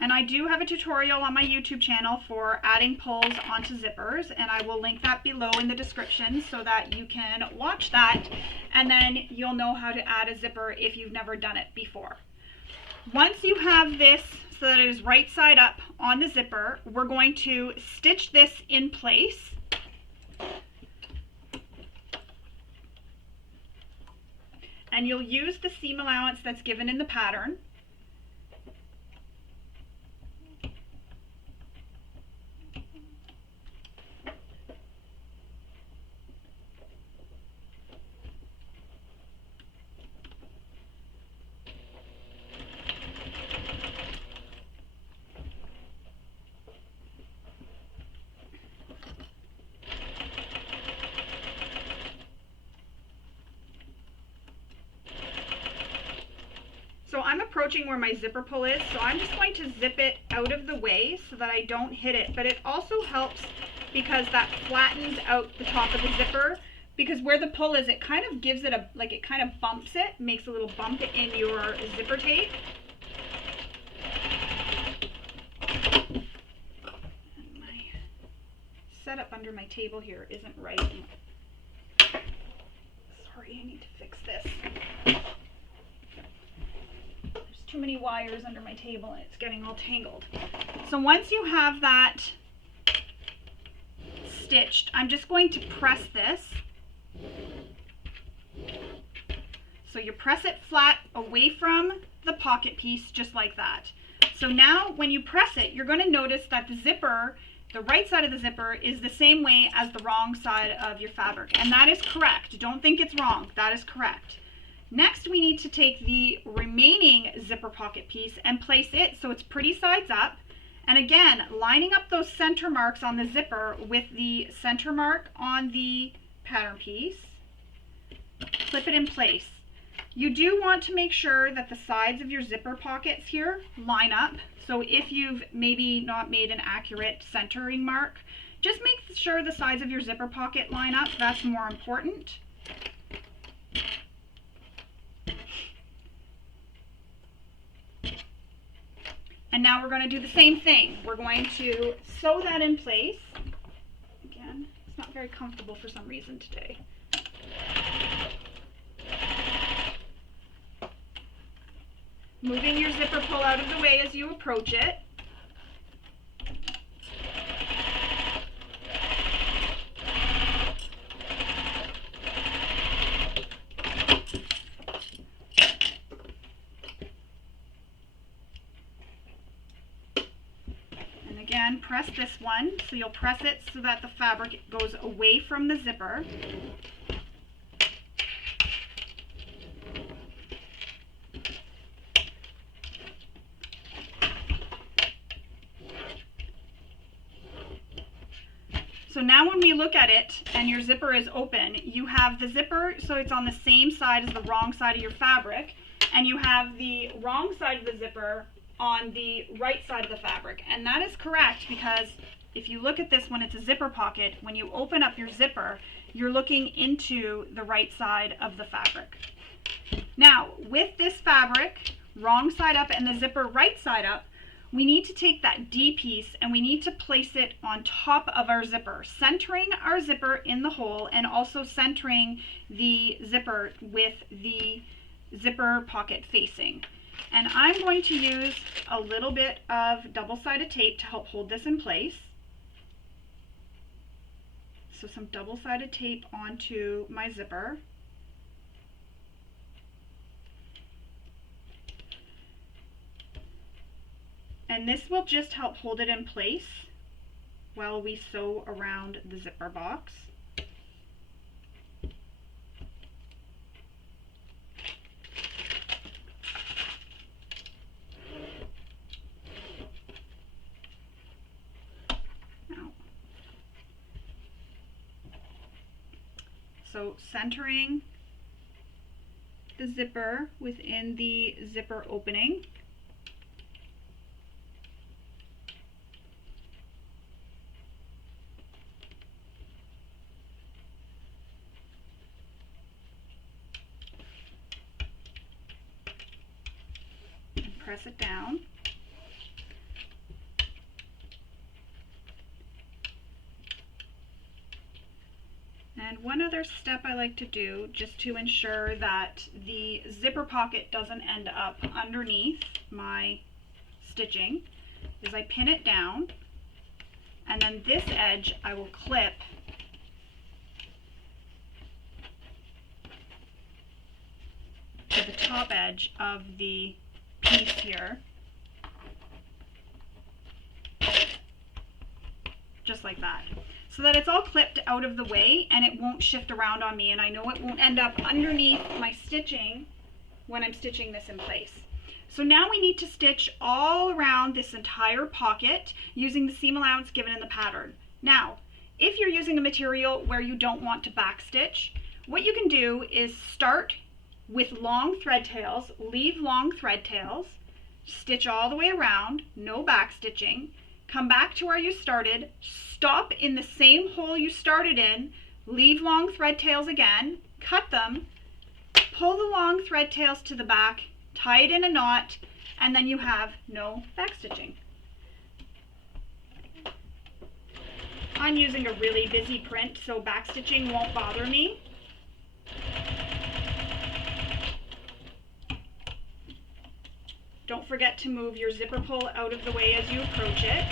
And I do have a tutorial on my YouTube channel for adding pulls onto zippers, and I will link that below in the description so that you can watch that, and then you'll know how to add a zipper if you've never done it before. Once you have this so that it is right side up on the zipper, we're going to stitch this in place. And you'll use the seam allowance that's given in the pattern. I'm approaching where my zipper pull is, so I'm just going to zip it out of the way so that I don't hit it. But it also helps because that flattens out the top of the zipper, because where the pull is, it kind of gives it a, like it kind of bumps it, makes a little bump in your zipper tape. And my setup under my table here isn't right. Sorry, I need to fix this. There's too many wires under my table and it's getting all tangled. So once you have that stitched, I'm just going to press this. So you press it flat away from the pocket piece, just like that. So now when you press it, you're going to notice that the zipper, the right side of the zipper, is the same way as the wrong side of your fabric. And that is correct. Don't think it's wrong. That is correct. Next, we need to take the remaining zipper pocket piece and place it so it's pretty sides up. And again, lining up those center marks on the zipper with the center mark on the pattern piece. Clip it in place. You do want to make sure that the sides of your zipper pockets here line up. So if you've maybe not made an accurate centering mark, just make sure the sides of your zipper pocket line up. That's more important. And now we're going to do the same thing. We're going to sew that in place. Again, it's not very comfortable for some reason today. Moving your zipper pull out of the way as you approach it. And again, press this one. So you'll press it so that the fabric goes away from the zipper. So now when we look at it and your zipper is open, you have the zipper so it's on the same side as the wrong side of your fabric, and you have the wrong side of the zipper on the right side of the fabric. And that is correct, because if you look at this when it's a zipper pocket, when you open up your zipper, you're looking into the right side of the fabric. Now, with this fabric, wrong side up and the zipper right side up, we need to take that D piece and we need to place it on top of our zipper, centering our zipper in the hole and also centering the zipper with the zipper pocket facing. And I'm going to use a little bit of double-sided tape to help hold this in place. So some double-sided tape onto my zipper. And this will just help hold it in place while we sew around the zipper box. So centering the zipper within the zipper opening. Press it down. And one other step I like to do, just to ensure that the zipper pocket doesn't end up underneath my stitching, is I pin it down, and then this edge I will clip to the top edge of the piece here, just like that, so that it's all clipped out of the way and it won't shift around on me, and I know it won't end up underneath my stitching when I'm stitching this in place. So now we need to stitch all around this entire pocket using the seam allowance given in the pattern. Now, if you're using a material where you don't want to back stitch, what you can do is start with long thread tails. Leave long thread tails, stitch all the way around, no back stitching, come back to where you started, stop in the same hole you started in, leave long thread tails again, cut them, pull the long thread tails to the back, tie it in a knot, and then you have no back stitching. I'm using a really busy print, so back stitching won't bother me. Don't forget to move your zipper pull out of the way as you approach it.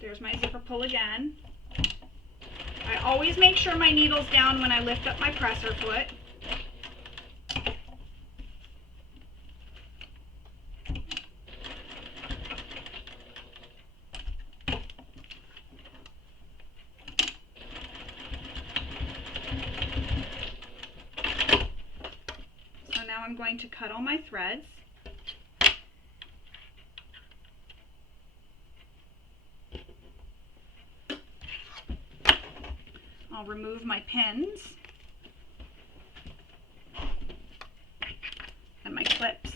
There's my zipper pull again. I always make sure my needle's down when I lift up my presser foot. So now I'm going to cut all my threads. I'll remove my pins and my clips,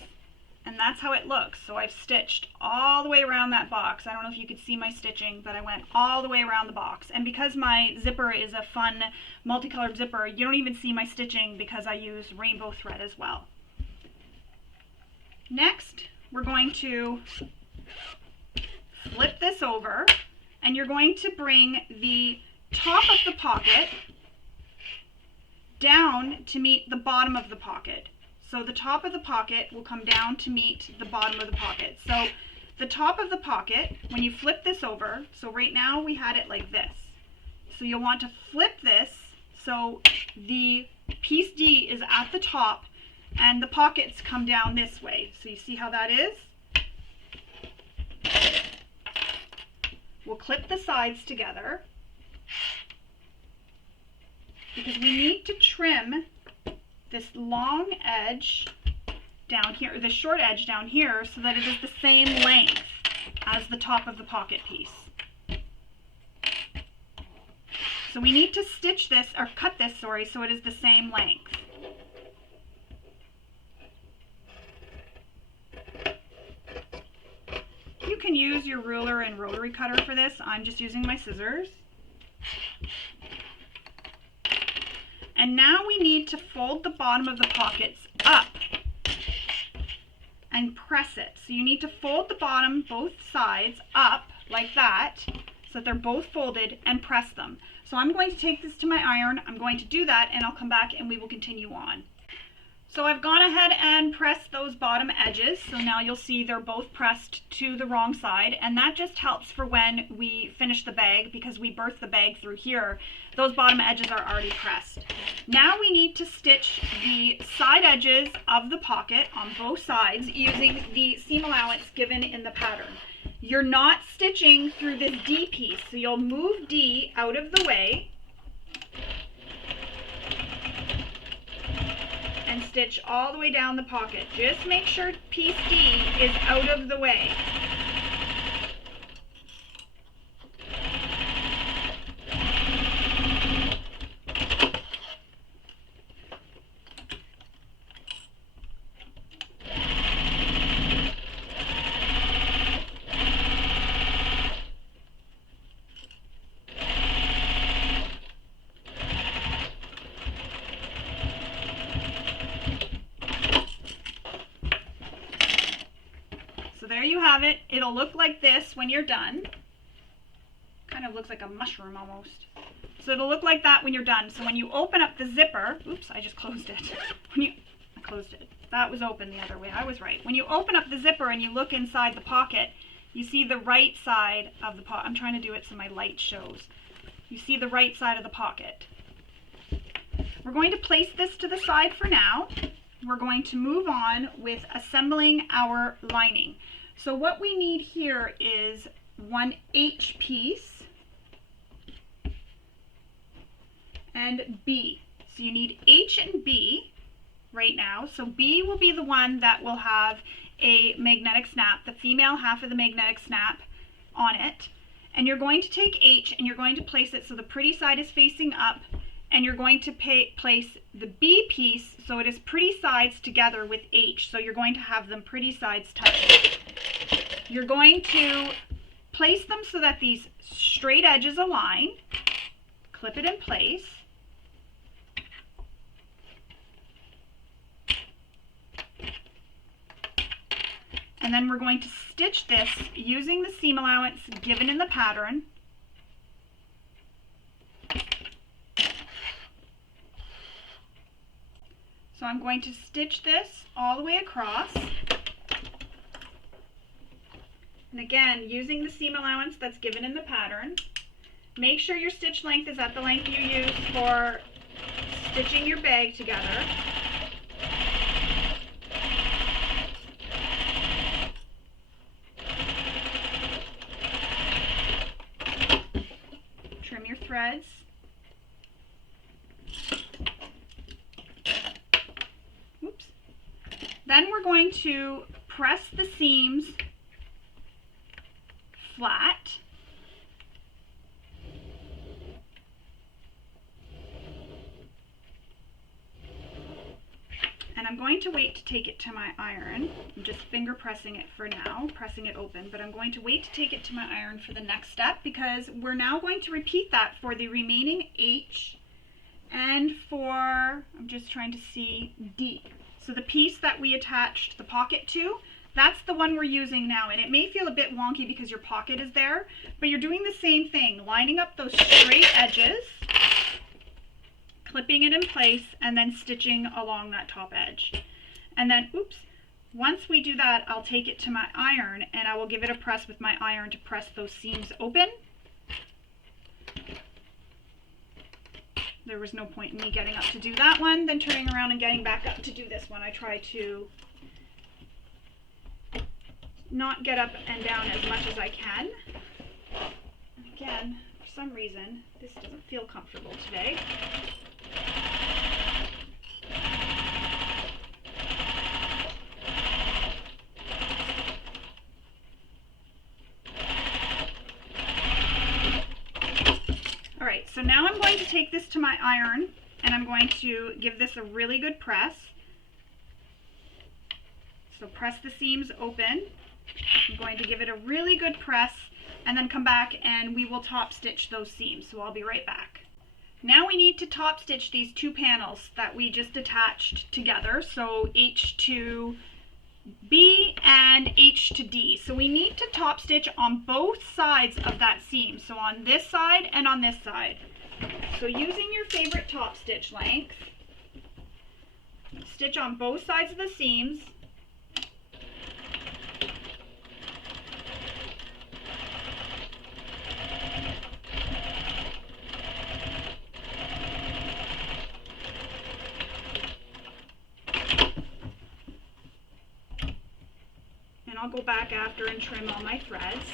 and that's how it looks. So I've stitched all the way around that box. I don't know if you could see my stitching, but I went all the way around the box. And because my zipper is a fun multicolored zipper, you don't even see my stitching because I use rainbow thread as well. Next, we're going to flip this over, and you're going to bring the top of the pocket down to meet the bottom of the pocket. So the top of the pocket will come down to meet the bottom of the pocket. So the top of the pocket, when you flip this over, so right now we had it like this. So you'll want to flip this so the piece D is at the top and the pockets come down this way. So you see how that is? We'll clip the sides together, because we need to trim this long edge down here, or the short edge down here, so that it is the same length as the top of the pocket piece. So we need to stitch this, or cut this, sorry, so it is the same length. You can use your ruler and rotary cutter for this. I'm just using my scissors. And now we need to fold the bottom of the pockets up and press it. So you need to fold the bottom, both sides, up like that, so that they're both folded, and press them. So I'm going to take this to my iron. I'm going to do that, and I'll come back and we will continue on. So I've gone ahead and pressed those bottom edges. So now you'll see they're both pressed to the wrong side, and that just helps for when we finish the bag, because we birth the bag through here. Those bottom edges are already pressed. Now we need to stitch the side edges of the pocket on both sides using the seam allowance given in the pattern. You're not stitching through this D piece, so you'll move D out of the way and stitch all the way down the pocket. Just make sure piece D is out of the way. There you have it. It'll look like this when you're done. Kind of looks like a mushroom almost. So it'll look like that when you're done. So when you open up the zipper, oops, I just closed it. I closed it. That was open the other way. I was right. When you open up the zipper and you look inside the pocket, you see the right side of the pocket. I'm trying to do it so my light shows. You see the right side of the pocket. We're going to place this to the side for now. We're going to move on with assembling our lining. So what we need here is one H piece and B. So you need H and B right now. So B will be the one that will have a magnetic snap, the female half of the magnetic snap on it. And you're going to take H and you're going to place it so the pretty side is facing up, and you're going to place the B piece so it is pretty sides together with H. So you're going to have them pretty sides touch. You're going to place them so that these straight edges align, clip it in place, and then we're going to stitch this using the seam allowance given in the pattern. So I'm going to stitch this all the way across. And again, using the seam allowance that's given in the pattern. Make sure your stitch length is at the length you use for stitching your bag together. Trim your threads. Oops. Then we're going to press the seams flat. And I'm going to wait to take it to my iron. I'm just finger pressing it for now, pressing it open, but I'm going to wait to take it to my iron for the next step, because we're now going to repeat that for the remaining H and for, I'm just trying to see, D. So the piece that we attached the pocket to, that's the one we're using now. And it may feel a bit wonky because your pocket is there, but you're doing the same thing, lining up those straight edges, clipping it in place, and then stitching along that top edge. And then, oops, once we do that, I'll take it to my iron and I will give it a press with my iron to press those seams open. There was no point in me getting up to do that one, then turning around and getting back up to do this one. I try to not get up and down as much as I can. Again, for some reason, this doesn't feel comfortable today. Alright, so now I'm going to take this to my iron and I'm going to give this a really good press. So press the seams open. I'm going to give it a really good press and then come back and we will top stitch those seams. So I'll be right back. Now we need to top stitch these two panels that we just attached together. So H to B and H to D. So we need to top stitch on both sides of that seam. So on this side and on this side. So using your favorite top stitch length, stitch on both sides of the seams. I'll go back after and trim all my threads.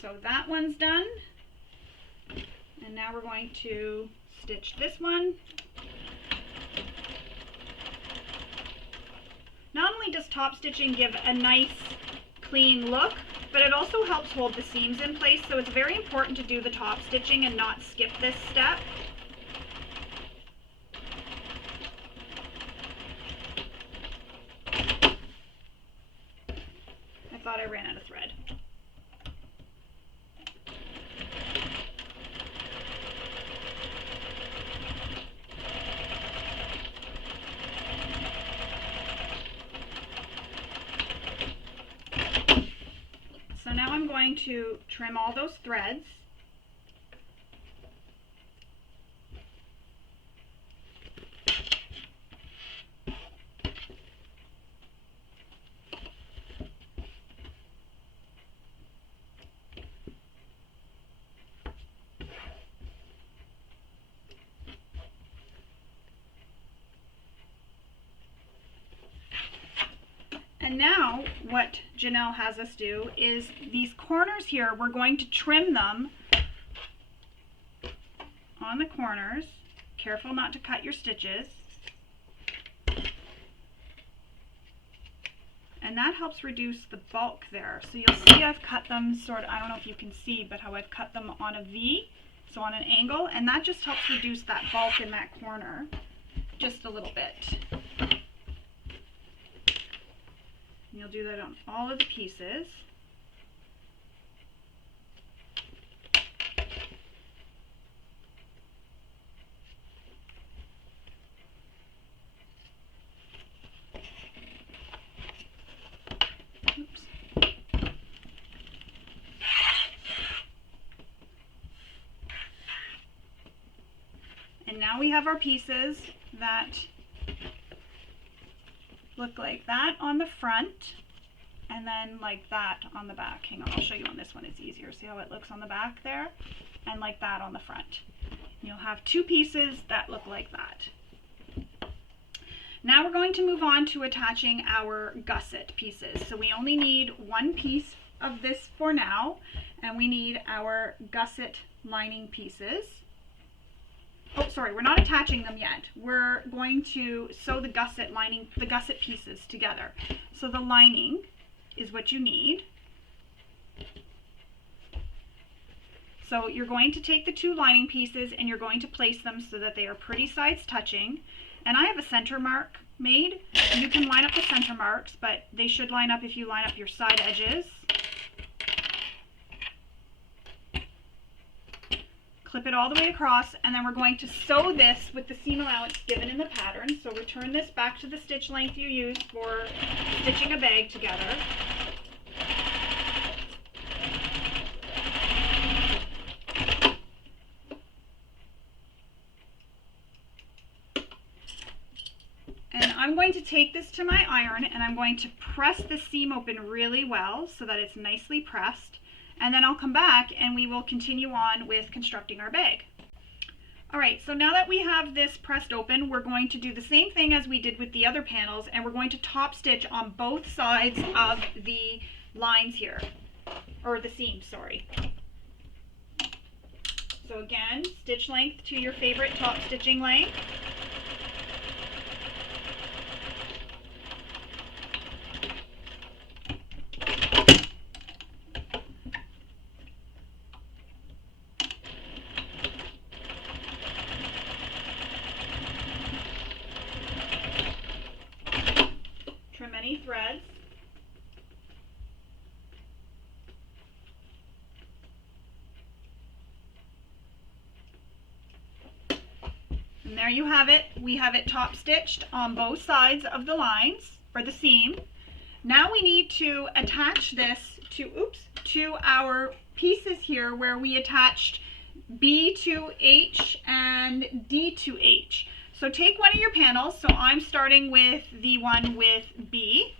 So that one's done. And now we're going to stitch this one. Not only does top stitching give a nice clean look, but it also helps hold the seams in place, so it's very important to do the top stitching and not skip this step. I thought I ran out of thread. So now I'm going to trim all those threads. And now what Janelle has us do is these corners here, we're going to trim them on the corners. Careful not to cut your stitches. And that helps reduce the bulk there. So you'll see I've cut them sort of, I don't know if you can see, but how I've cut them on a V, so on an angle, and that just helps reduce that bulk in that corner just a little bit. And you'll do that on all of the pieces. Oops. And now we have our pieces that look like that on the front and then like that on the back. Hang on, I'll show you on this one, it's easier. See how it looks on the back there? And like that on the front. You'll have two pieces that look like that. Now we're going to move on to attaching our gusset pieces. So we only need one piece of this for now, and we need our gusset lining pieces. Oh, sorry, we're not attaching them yet. We're going to sew the gusset lining, the gusset pieces together. So the lining is what you need. So you're going to take the two lining pieces and you're going to place them so that they are pretty sides touching. And I have a center mark made. You can line up the center marks, but they should line up if you line up your side edges. Clip it all the way across, and then we're going to sew this with the seam allowance given in the pattern. So return this back to the stitch length you used for stitching a bag together. And I'm going to take this to my iron and I'm going to press the seam open really well so that it's nicely pressed. And then I'll come back and we will continue on with constructing our bag. All right, so now that we have this pressed open, we're going to do the same thing as we did with the other panels, and we're going to top stitch on both sides of the lines here, or the seams, sorry. So again, stitch length to your favorite top stitching length. Trim any threads. And there you have it. We have it top stitched on both sides of the lines, or the seam. Now we need to attach this to our pieces here where we attached B to H and D to H. So take one of your panels, so I'm starting with the one with B,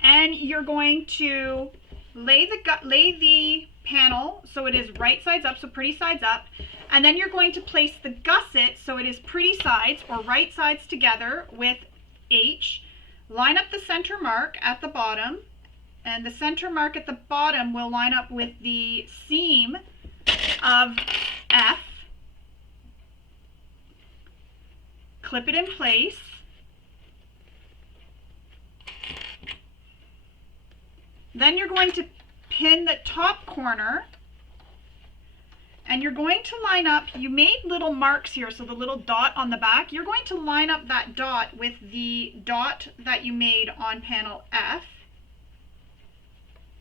and you're going to lay the panel so it is right sides up, so pretty sides up, and then you're going to place the gusset so it is pretty sides or right sides together with H. Line up the center mark at the bottom, and the center mark at the bottom will line up with the seam of F. Clip it in place. Then you're going to pin the top corner, and you're going to line up, you made little marks here, so the little dot on the back, you're going to line up that dot with the dot that you made on panel F.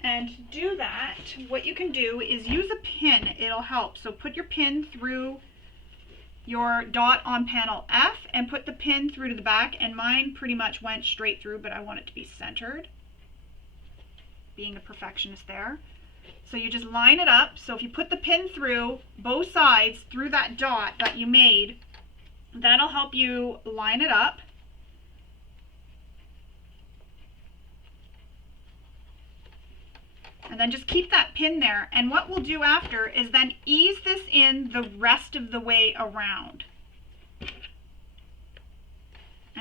And to do that, what you can do is use a pin, it'll help. So put your pin through your dot on panel F and put the pin through to the back, and mine pretty much went straight through, but I want it to be centered, being a perfectionist there. So you just line it up. So if you put the pin through both sides through that dot that you made, that'll help you line it up. And then just keep that pin there. And what we'll do after is then ease this in the rest of the way around.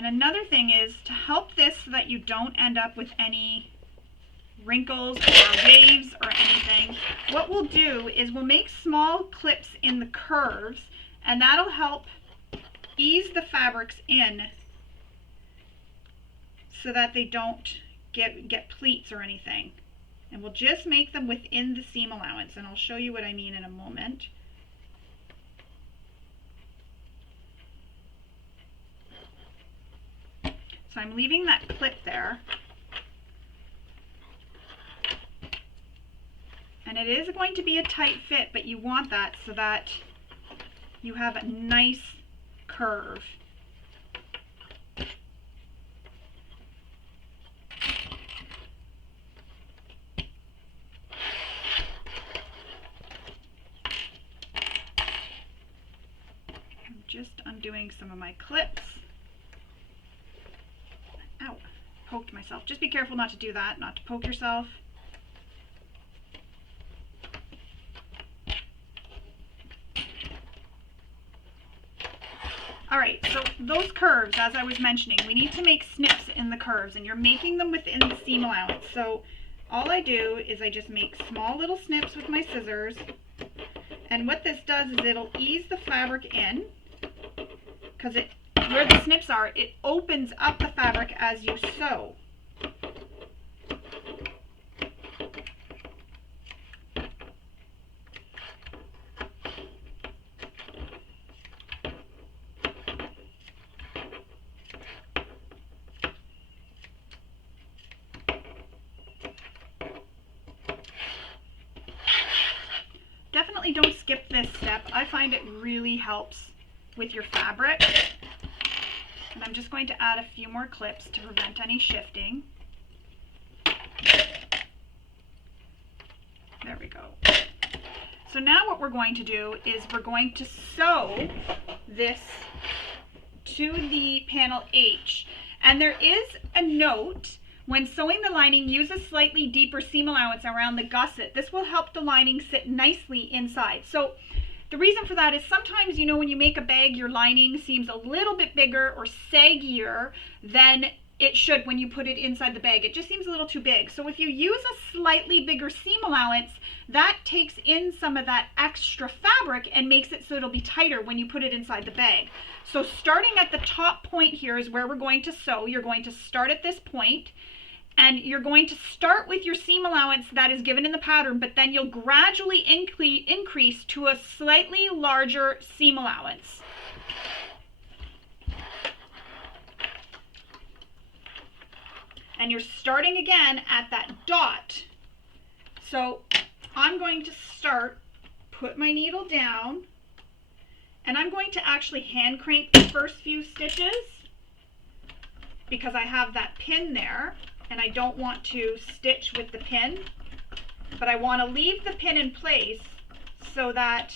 And another thing is to help this so that you don't end up with any wrinkles or waves or anything, what we'll do is we'll make small clips in the curves, and that'll help ease the fabrics in so that they don't get pleats or anything. And we'll just make them within the seam allowance, and I'll show you what I mean in a moment. So I'm leaving that clip there. And it is going to be a tight fit, but you want that so that you have a nice curve. I'm just undoing some of my clips. Ow, poked myself. Just be careful not to do that, not to poke yourself. Alright, so those curves, as I was mentioning, we need to make snips in the curves, and you're making them within the seam allowance. So all I do is I just make small little snips with my scissors, and what this does is it'll ease the fabric in, because where the snips are, it opens up the fabric as you sew. Definitely don't skip this step. I find it really helps with your fabric. And I'm just going to add a few more clips to prevent any shifting. There we go. So now what we're going to do is we're going to sew this to the panel H. And there is a note: when sewing the lining, use a slightly deeper seam allowance around the gusset. This will help the lining sit nicely inside. So the reason for that is sometimes, you know, when you make a bag, your lining seems a little bit bigger or saggier than it should when you put it inside the bag. It just seems a little too big. So if you use a slightly bigger seam allowance, that takes in some of that extra fabric and makes it so it'll be tighter when you put it inside the bag. So starting at the top point here is where we're going to sew. You're going to start at this point, and you're going to start with your seam allowance that is given in the pattern, but then you'll gradually increase to a slightly larger seam allowance. And you're starting again at that dot. So I'm going to start, put my needle down, and I'm going to actually hand crank the first few stitches because I have that pin there. And I don't want to stitch with the pin, but I want to leave the pin in place so that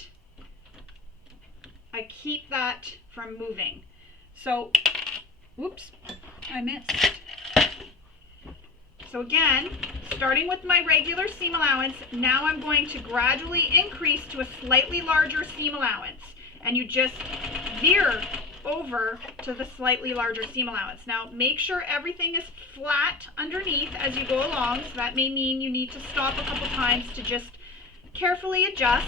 I keep that from moving. So, whoops, I missed. So again, starting with my regular seam allowance, now I'm going to gradually increase to a slightly larger seam allowance. And you just veer over to the slightly larger seam allowance. Now make sure everything is flat underneath as you go along, so that may mean you need to stop a couple times to just carefully adjust.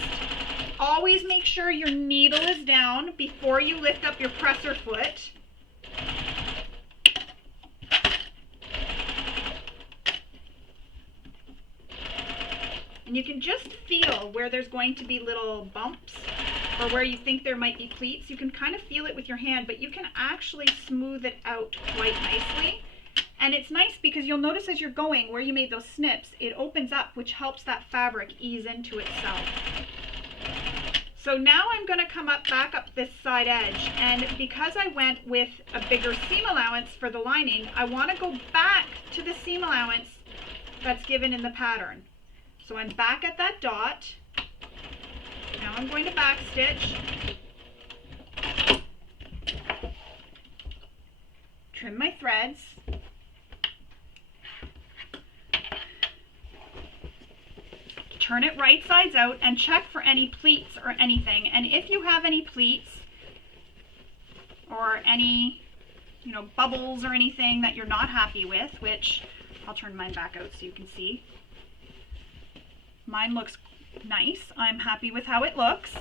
Always make sure your needle is down before you lift up your presser foot. And you can just feel where there's going to be little bumps or where you think there might be pleats. You can kind of feel it with your hand, but you can actually smooth it out quite nicely. And it's nice because you'll notice as you're going where you made those snips, it opens up, which helps that fabric ease into itself. So now I'm going to come back up this side edge, and because I went with a bigger seam allowance for the lining, I want to go back to the seam allowance that's given in the pattern. So I'm back at that dot. Now I'm going to back stitch, trim my threads, turn it right sides out, and check for any pleats or anything. And if you have any pleats or any you know, bubbles or anything that you're not happy with, which I'll turn mine back out so you can see. Mine looks nice. I'm happy with how it looks.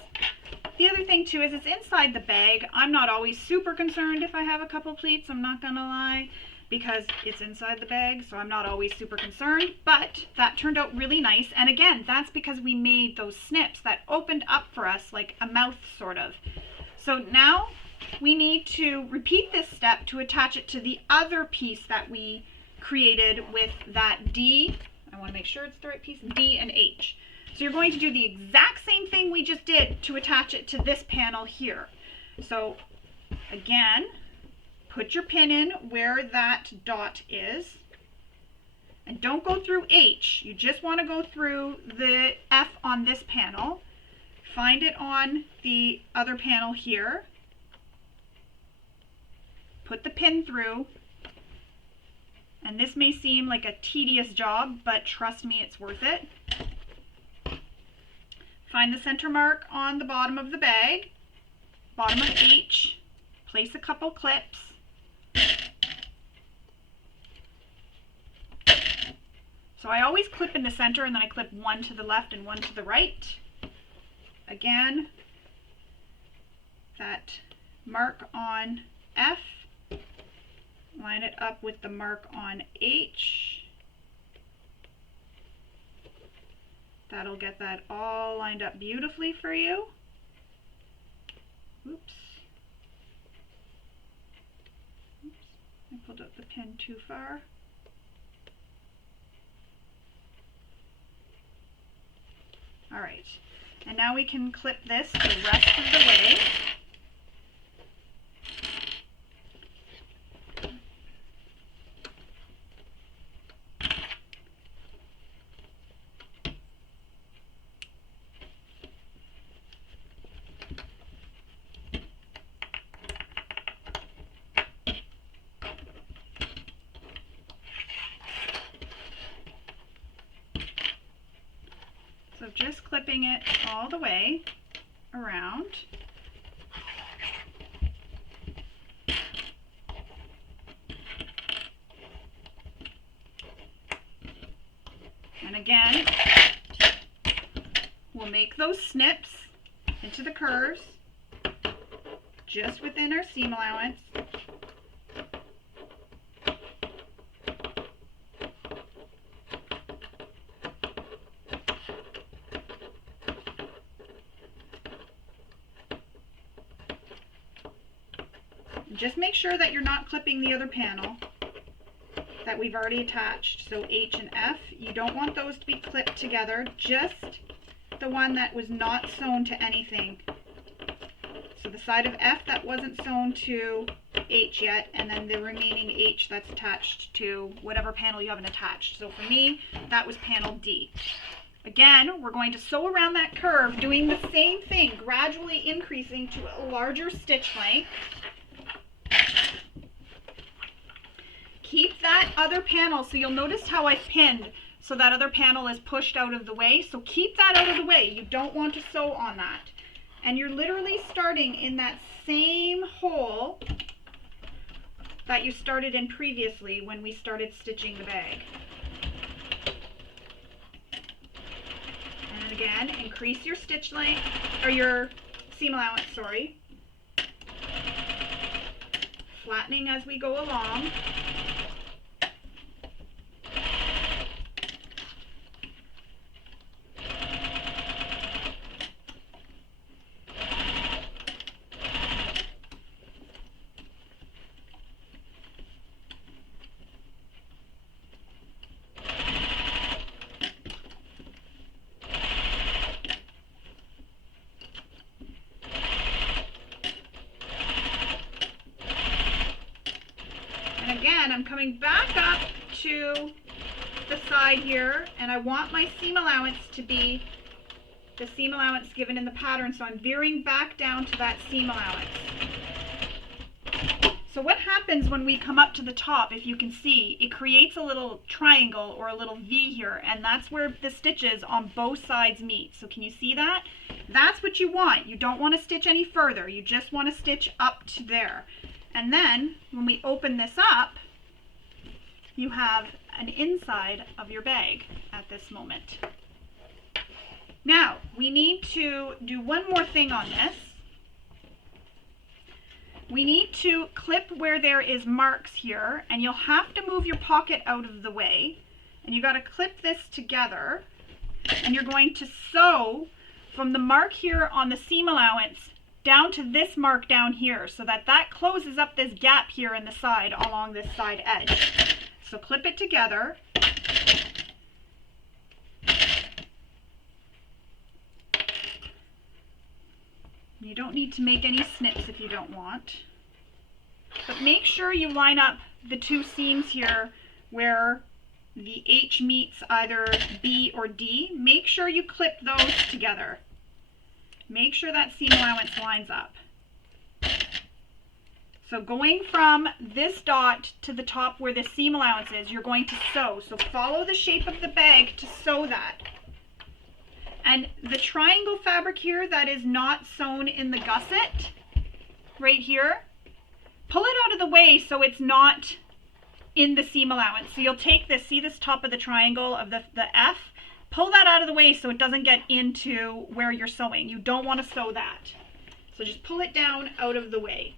The other thing too is it's inside the bag. I'm not always super concerned if I have a couple pleats, I'm not gonna lie, because it's inside the bag, so I'm not always super concerned, but that turned out really nice. And again, that's because we made those snips that opened up for us like a mouth sort of. So now we need to repeat this step to attach it to the other piece that we created with that D. I want to make sure it's the right piece, D and H. So you're going to do the exact same thing we just did to attach it to this panel here. So again, put your pin in where that dot is, and don't go through H. You just want to go through the F on this panel. Find it on the other panel here. Put the pin through. And this may seem like a tedious job, but trust me, it's worth it. Find the center mark on the bottom of the bag, bottom of H. Place a couple clips. So I always clip in the center and then I clip one to the left and one to the right. Again, that mark on F, line it up with the mark on H. That'll get that all lined up beautifully for you. Oops. I pulled up the pin too far. All right, and now we can clip this the rest of the way. So just clipping it all the way around. And again, we'll make those snips into the curves just within our seam allowance. Just make sure that you're not clipping the other panel that we've already attached. So H and F, you don't want those to be clipped together, just the one that was not sewn to anything. So the side of F that wasn't sewn to H yet, and then the remaining H that's attached to whatever panel you haven't attached. So for me, that was panel D. Again, we're going to sew around that curve, doing the same thing, gradually increasing to a larger stitch length. Keep that other panel, so you'll notice how I pinned so that other panel is pushed out of the way. So keep that out of the way. You don't want to sew on that. And you're literally starting in that same hole that you started in previously when we started stitching the bag. And again, increase your stitch length, or your seam allowance, sorry. Flattening as we go along. And again, I'm coming back up to the side here, and I want my seam allowance to be the seam allowance given in the pattern, so I'm veering back down to that seam allowance. So what happens when we come up to the top, if you can see, it creates a little triangle or a little V here, and that's where the stitches on both sides meet. So can you see that? That's what you want. You don't want to stitch any further. You just want to stitch up to there. And then when we open this up, you have an inside of your bag at this moment. Now, we need to do one more thing on this. We need to clip where there is marks here, and you'll have to move your pocket out of the way. And you got to clip this together, and you're going to sew from the mark here on the seam allowance down to this mark down here, so that that closes up this gap here in the side along this side edge. So clip it together. You don't need to make any snips if you don't want. But make sure you line up the two seams here where the H meets either B or D. Make sure you clip those together. Make sure that seam allowance lines up. So going from this dot to the top where the seam allowance is, you're going to sew. So follow the shape of the bag to sew that. And the triangle fabric here that is not sewn in the gusset, right here, pull it out of the way so it's not in the seam allowance. So you'll take this, see this top of the triangle of the F, pull that out of the way so it doesn't get into where you're sewing. You don't want to sew that. So just pull it down out of the way.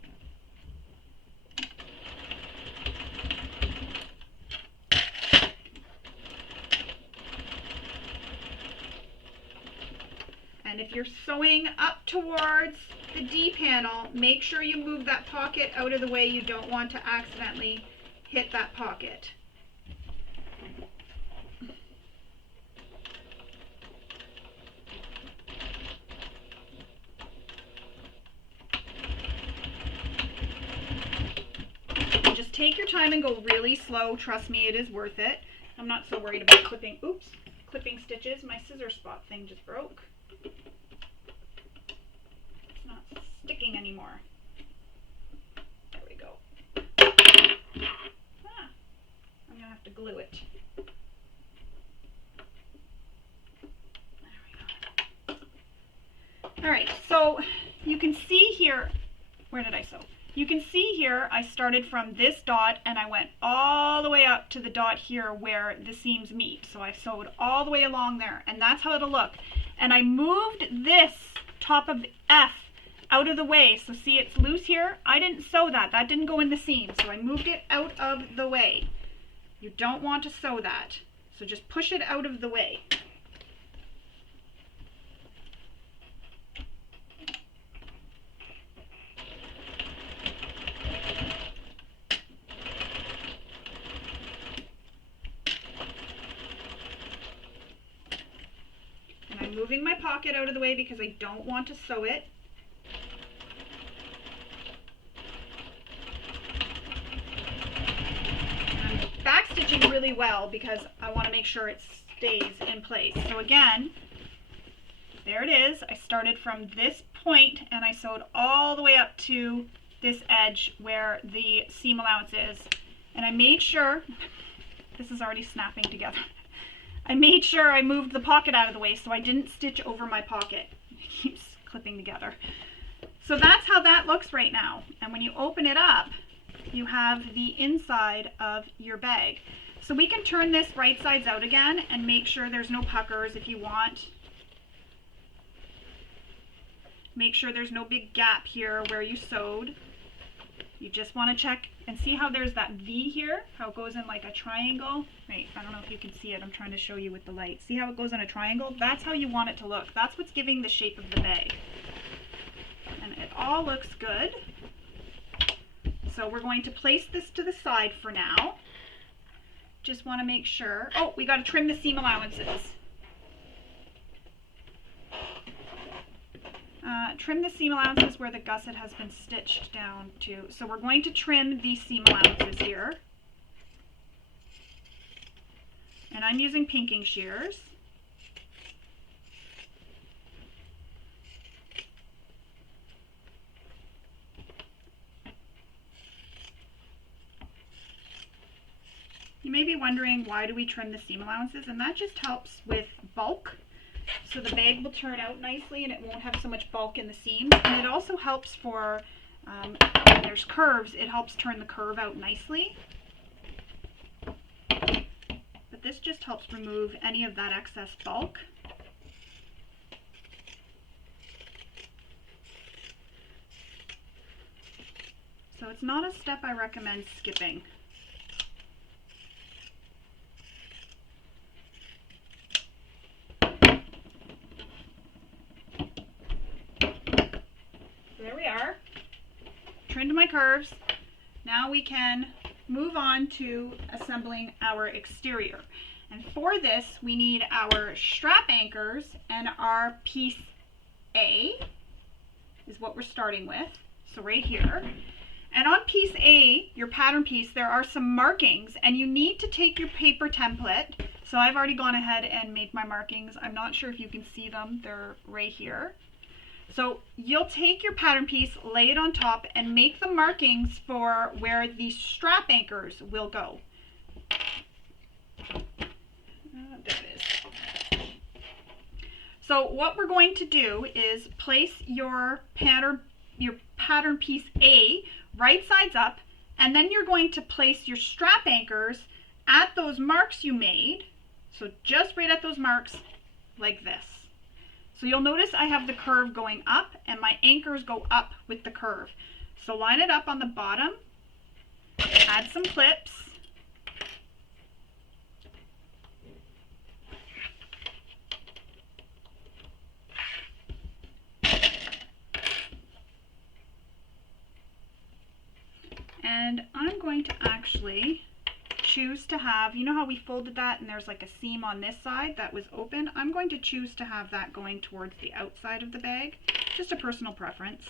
And if you're sewing up towards the D panel, make sure you move that pocket out of the way. You don't want to accidentally hit that pocket. And just take your time and go really slow. Trust me, it is worth it. I'm not so worried about clipping stitches. My scissor spot thing just broke. Sticking anymore. There we go. I'm gonna have to glue it. There we go. All right, so you can see here, where did I sew? You can see here I started from this dot and I went all the way up to the dot here where the seams meet. So I sewed all the way along there, and that's how it'll look. And I moved this top of F out of the way. So see, it's loose here. I didn't sew that. That didn't go in the seam. So I moved it out of the way. You don't want to sew that. So just push it out of the way. And I'm moving my pocket out of the way because I don't want to sew it. Backstitching really well because I want to make sure it stays in place. So again, there it is. I started from this point and I sewed all the way up to this edge where the seam allowance is. And I made sure, this is already snapping together. I made sure I moved the pocket out of the way so I didn't stitch over my pocket. It keeps clipping together. So that's how that looks right now. And when you open it up, you have the inside of your bag. So we can turn this right sides out again and make sure there's no puckers if you want. Make sure there's no big gap here where you sewed. You just want to check and see how there's that V here, how it goes in like a triangle. Wait, I don't know if you can see it. I'm trying to show you with the light. See how it goes in a triangle? That's how you want it to look. That's what's giving the shape of the bag. And it all looks good. So we're going to place this to the side for now. Just want to make sure. Oh, we got to trim the seam allowances. Trim the seam allowances where the gusset has been stitched down to. So we're going to trim these seam allowances here. And I'm using pinking shears. You may be wondering, why do we trim the seam allowances? And that just helps with bulk. So the bag will turn out nicely and it won't have so much bulk in the seams. And it also helps for there's curves, it helps turn the curve out nicely. But this just helps remove any of that excess bulk. So it's not a step I recommend skipping. There we are. Trimmed my curves. Now we can move on to assembling our exterior. And for this, we need our strap anchors, and our piece A is what we're starting with. So right here. And on piece A, your pattern piece, there are some markings, and you need to take your paper template. So I've already gone ahead and made my markings. I'm not sure if you can see them. They're right here. So you'll take your pattern piece, lay it on top, and make the markings for where the strap anchors will go. There it is. So what we're going to do is place your pattern piece A right sides up, and then you're going to place your strap anchors at those marks you made. So just right at those marks, like this. So you'll notice I have the curve going up, and my anchors go up with the curve. So line it up on the bottom, add some clips, and I'm going to actually choose to have, you know how we folded that and there's like a seam on this side that was open? I'm going to choose to have that going towards the outside of the bag. Just a personal preference.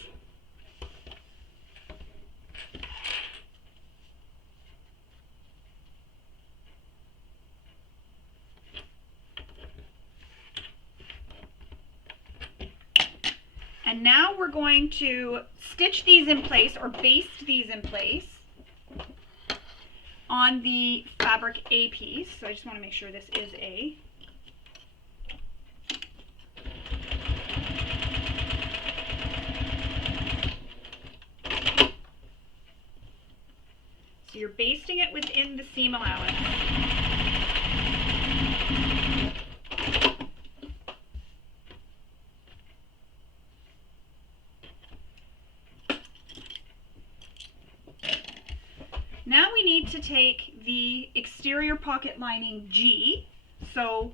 And now we're going to stitch these in place, or baste these in place on the fabric A piece. So I just want to make sure this is A. So you're basting it within the seam allowance. Now we need to take the exterior pocket lining G, so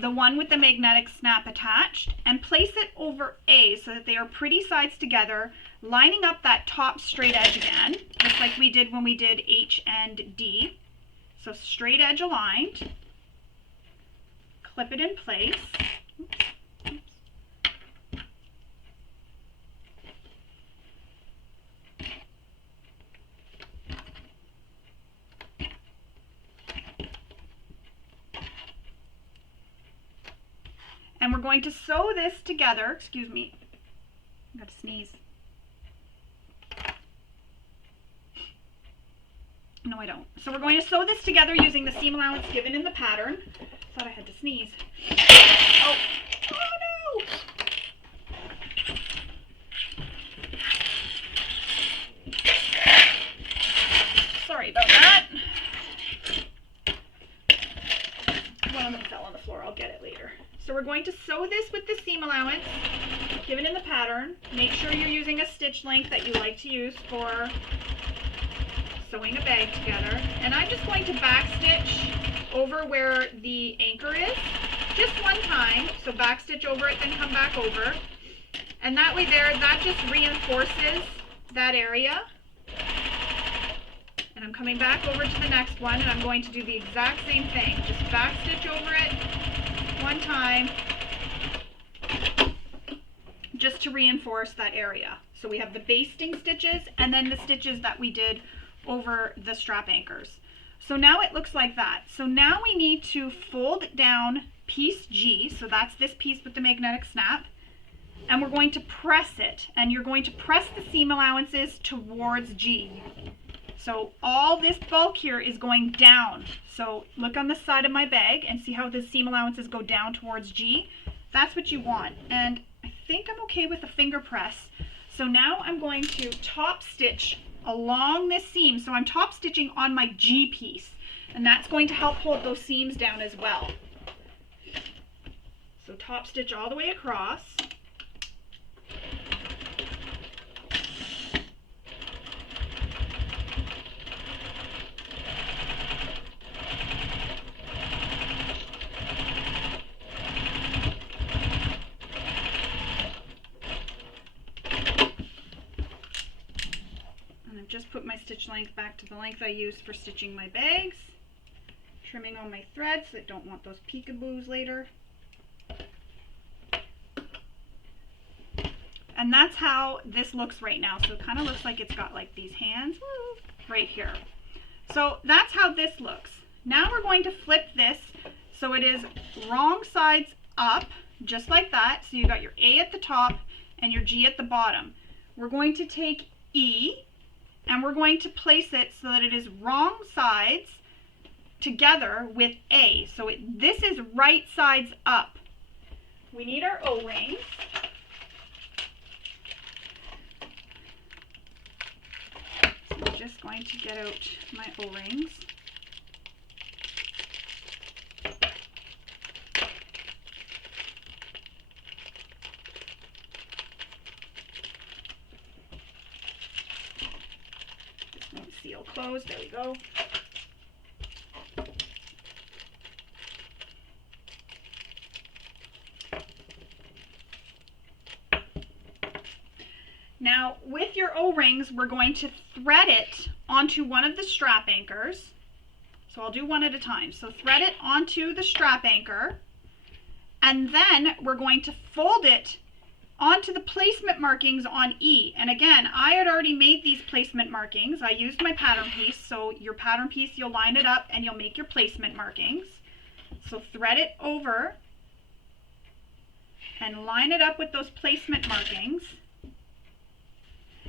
the one with the magnetic snap attached, and place it over A so that they are pretty sides together, lining up that top straight edge again, just like we did when we did H and D. So straight edge aligned, clip it in place. Oops. And we're going to sew this together. Excuse me, I got to sneeze. No, I don't. So we're going to sew this together using the seam allowance given in the pattern. Thought I had to sneeze. Oh, oh no! Sorry about that. One of them fell on the floor. I'll get it later. So we're going to sew this with the seam allowance given in the pattern. Make sure you're using a stitch length that you like to use for sewing a bag together. And I'm just going to back stitch over where the anchor is, just one time. So back stitch over it, then come back over. And that way there, that just reinforces that area. And I'm coming back over to the next one, and I'm going to do the exact same thing. Just back stitch over it one time, just to reinforce that area. So we have the basting stitches and then the stitches that we did over the strap anchors. So now it looks like that. So now we need to fold down piece G, so that's this piece with the magnetic snap, and we're going to press it, and you're going to press the seam allowances towards G. So all this bulk here is going down. So look on the side of my bag and see how the seam allowances go down towards G. That's what you want. And I think I'm okay with a finger press. So now I'm going to top stitch along this seam. So I'm top stitching on my G piece, and that's going to help hold those seams down as well. So top stitch all the way across. Just put my stitch length back to the length I used for stitching my bags. Trimming all my threads, so I don't want those peekaboos later. And that's how this looks right now. So it kind of looks like it's got like these hands right here. So that's how this looks. Now we're going to flip this so it is wrong sides up, just like that. So you got your A at the top and your G at the bottom. We're going to take E, and we're going to place it so that it is wrong sides together with A. So this is right sides up. We need our O-rings. So I'm just going to get out my O-rings. Seal closed, there we go. Now with your O-rings, we're going to thread it onto one of the strap anchors. So I'll do one at a time. So thread it onto the strap anchor, and then we're going to fold it onto the placement markings on E. And again, I had already made these placement markings. I used my pattern piece, so your pattern piece, you'll line it up and you'll make your placement markings. So thread it over and line it up with those placement markings.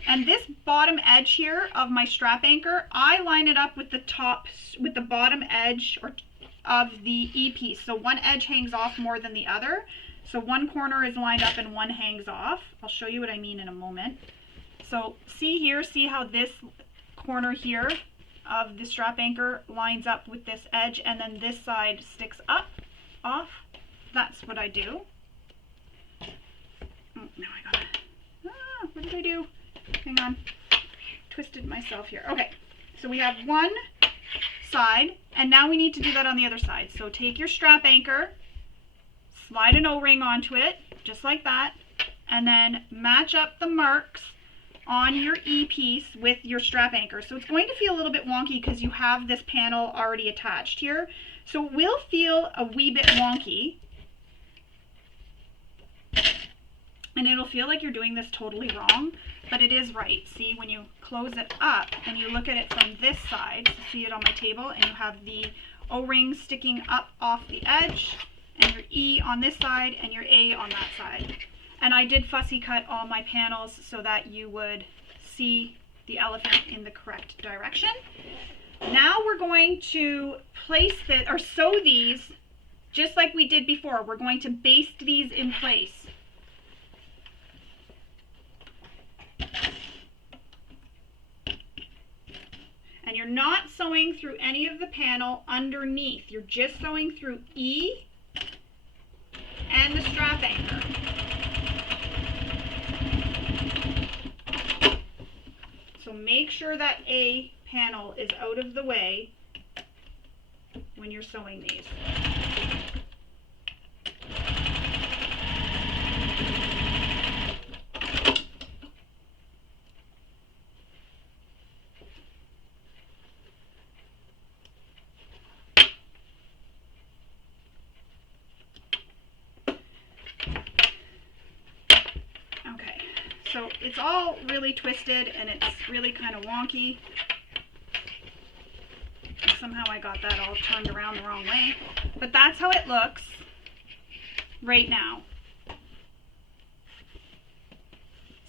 And this bottom edge here of my strap anchor, I line it up with the bottom edge of the E piece. So one edge hangs off more than the other. So one corner is lined up and one hangs off. I'll show you what I mean in a moment. So see here, see how this corner here of the strap anchor lines up with this edge, and then this side sticks up, off. That's what I do. Oh, now I got it. What did I do? Hang on. Twisted myself here. Okay, so we have one side, and now we need to do that on the other side. So take your strap anchor, slide an O-ring onto it, just like that, and then match up the marks on your E piece with your strap anchor. So it's going to feel a little bit wonky because you have this panel already attached here. So it will feel a wee bit wonky, and it'll feel like you're doing this totally wrong, but it is right. See, when you close it up and you look at it from this side, so see it on my table, and you have the O-ring sticking up off the edge, and your E on this side and your A on that side. And I did fussy cut all my panels so that you would see the elephant in the correct direction. Now we're going to place this, or sew these just like we did before. We're going to baste these in place. And you're not sewing through any of the panel underneath. You're just sewing through E and the strap anchor. So make sure that A panel is out of the way when you're sewing these. So it's all really twisted and it's really kind of wonky. And somehow I got that all turned around the wrong way. But that's how it looks right now.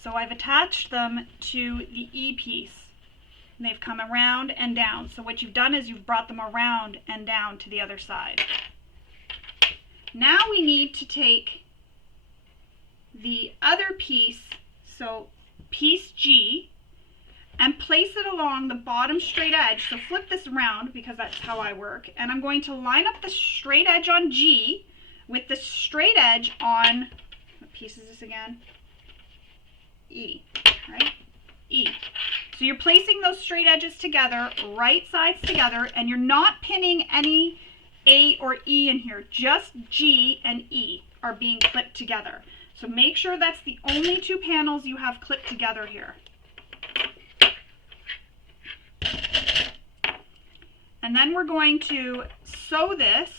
So I've attached them to the E piece. And they've come around and down. So what you've done is you've brought them around and down to the other side. Now we need to take the other piece, so piece G, and place it along the bottom straight edge. So flip this around because that's how I work. And I'm going to line up the straight edge on G with the straight edge on, what piece is this again? E, right? E. So you're placing those straight edges together, right sides together, and you're not pinning any A or E in here. Just G and E are being clipped together. So make sure that's the only two panels you have clipped together here. And then we're going to sew this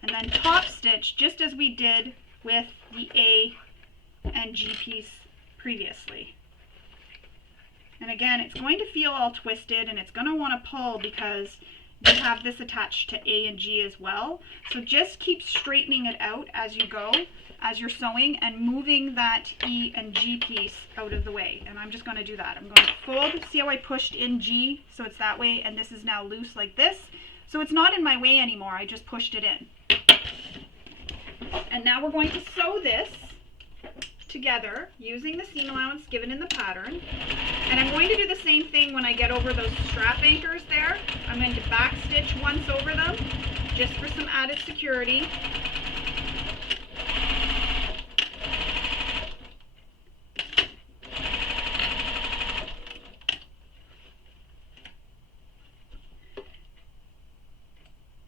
and then top stitch just as we did with the A and G piece previously. And again, it's going to feel all twisted and it's going to want to pull because you have this attached to A and G as well. So just keep straightening it out as you go, as you're sewing, and moving that E and G piece out of the way. And I'm just going to do that. I'm going to fold, see how I pushed in G so it's that way, and this is now loose like this. So it's not in my way anymore, I just pushed it in. And now we're going to sew this together using the seam allowance given in the pattern. And I'm going to do the same thing when I get over those strap anchors there. I'm going to back stitch once over them just for some added security.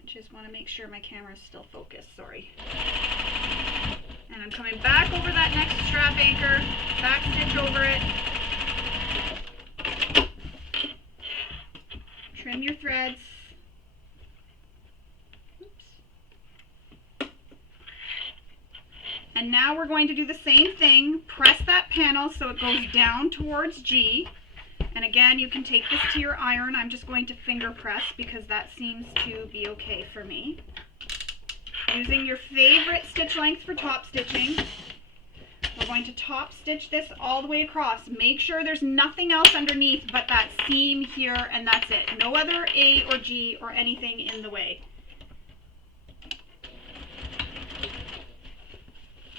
Just want to make sure my camera is still focused, sorry. And I'm coming back over that next strap anchor, back stitch over it. Trim your threads. Oops. And now we're going to do the same thing. Press that panel so it goes down towards G. And again, you can take this to your iron. I'm just going to finger press because that seems to be okay for me. Using your favorite stitch length for top stitching, we're going to top stitch this all the way across. Make sure there's nothing else underneath but that seam here, and that's it. No other A or G or anything in the way.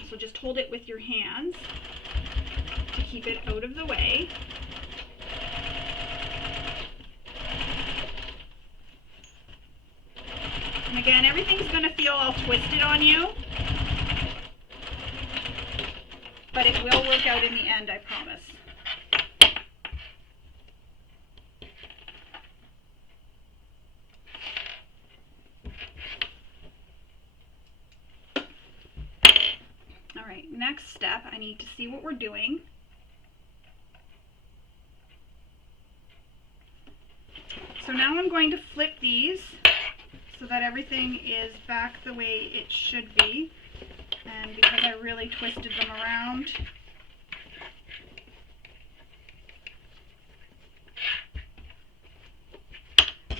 So just hold it with your hands to keep it out of the way. And again, everything's going to feel all twisted on you, but it will work out in the end, I promise. All right, next step, I need to see what we're doing. So now I'm going to flip these so that everything is back the way it should be. And because I really twisted them around,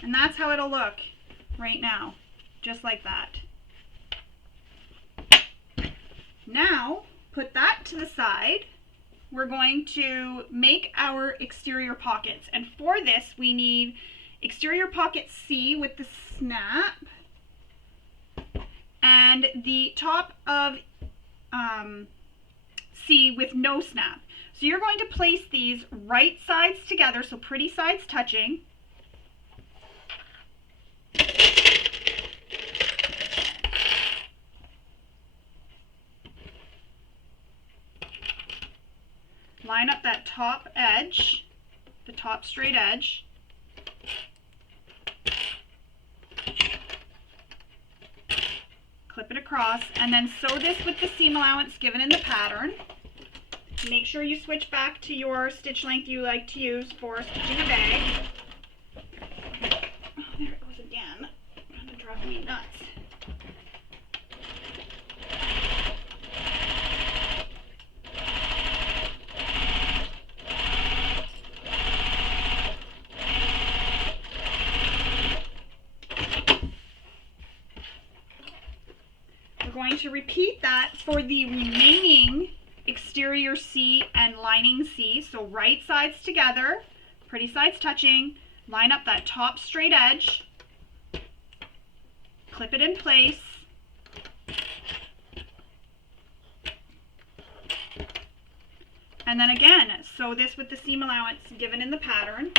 and that's how it'll look right now, just like that. Now, put that to the side. We're going to make our exterior pockets, and for this we need exterior pocket C with the snap and the top of C with no snap. So you're going to place these right sides together, so pretty sides touching. Line up that top edge, the top straight edge. Clip it across, and then sew this with the seam allowance given in the pattern. Make sure you switch back to your stitch length you like to use for stitching a bag. Oh, there it goes again. It's gonna drive me nuts. We're going to repeat that for the remaining exterior C and lining C. So right sides together, pretty sides touching, line up that top straight edge, clip it in place, And then again, sew this with the seam allowance given in the pattern.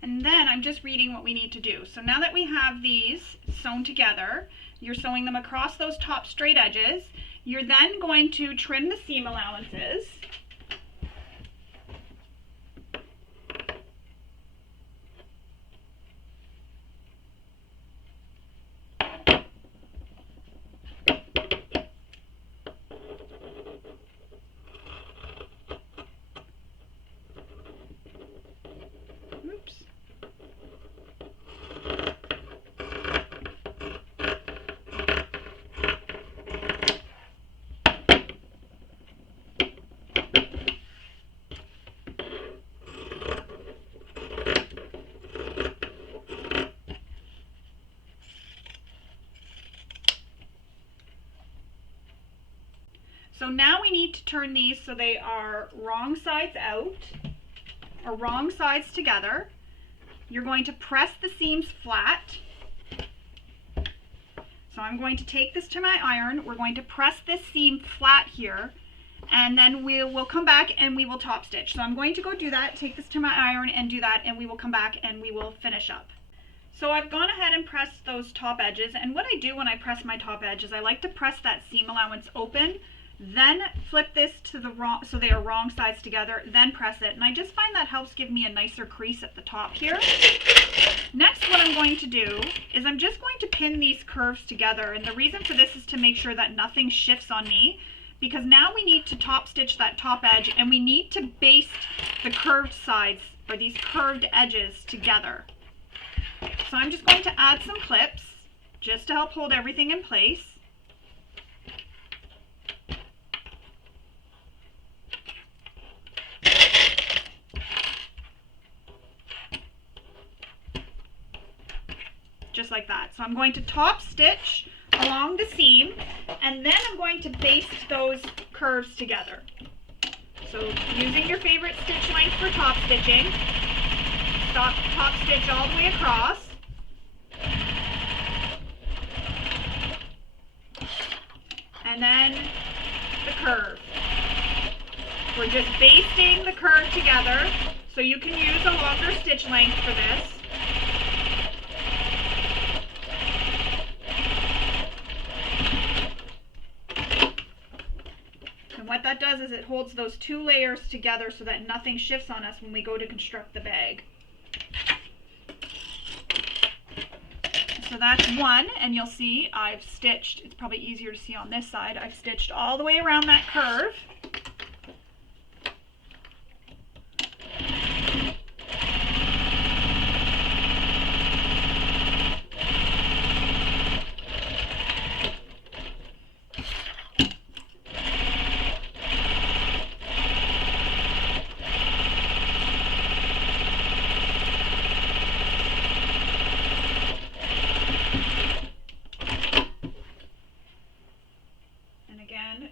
And then I'm just reading what we need to do. So now that we have these sewn together, you're sewing them across those top straight edges. You're then going to trim the seam allowances. Oops. So now we need to turn these so they are wrong sides out, or wrong sides together. You're going to press the seams flat. So I'm going to take this to my iron. We're going to press this seam flat here, and then we'll come back and we will top stitch. So I'm going to go do that, take this to my iron and do that, and we will come back and we will finish up. So I've gone ahead and pressed those top edges, and what I do when I press my top edge is I like to press that seam allowance open, then flip this to the wrong, so they are wrong sides together, then press it. And I just find that helps give me a nicer crease at the top here. Next, what I'm going to do is I'm just going to pin these curves together. And the reason for this is to make sure that nothing shifts on me, because now we need to top stitch that top edge and we need to baste the curved sides, or these curved edges, together. So I'm just going to add some clips just to help hold everything in place. Just like that. So I'm going to top stitch along the seam, and then I'm going to baste those curves together. So using your favorite stitch length for top stitching, top stitch all the way across. And then the curve. We're just basting the curve together, so you can use a longer stitch length for this. What that does is it holds those two layers together so that nothing shifts on us when we go to construct the bag. So that's one, and you'll see I've stitched, it's probably easier to see on this side, I've stitched all the way around that curve.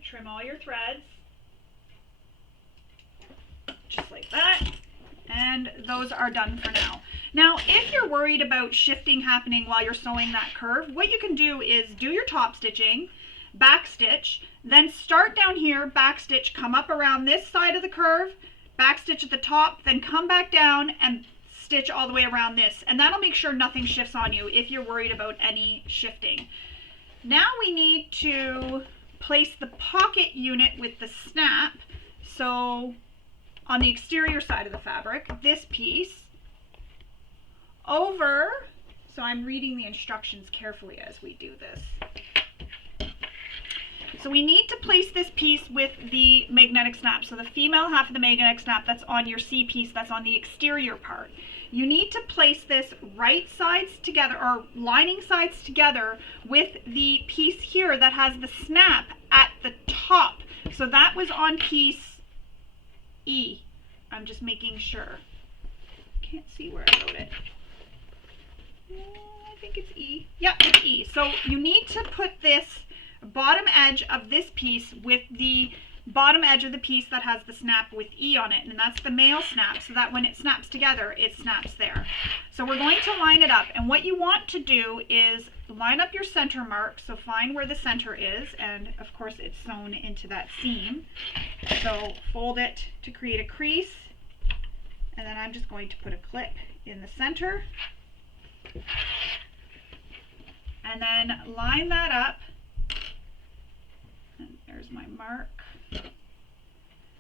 Trim all your threads, just like that, and those are done for now. Now, if you're worried about shifting happening while you're sewing that curve, what you can do is do your top stitching, back stitch, then start down here, back stitch, come up around this side of the curve, back stitch at the top, then come back down and stitch all the way around this, and that'll make sure nothing shifts on you if you're worried about any shifting. Now we need to place the pocket unit with the snap. So on the exterior side of the fabric, this piece over, so I'm reading the instructions carefully as we do this. So we need to place this piece with the magnetic snap. So the female half of the magnetic snap that's on your C piece, that's on the exterior part. You need to place this right sides together, or lining sides together, with the piece here that has the snap at the top. So that was on piece E. I'm just making sure. Can't see where I wrote it. I think it's E. Yeah, it's E. So you need to put this bottom edge of this piece with the bottom edge of the piece that has the snap with E on it, and that's the male snap, so that when it snaps together, it snaps there. So we're going to line it up, and what you want to do is line up your center mark, so find where the center is, and of course it's sewn into that seam. So fold it to create a crease, and then I'm just going to put a clip in the center, and then line that up, and there's my mark,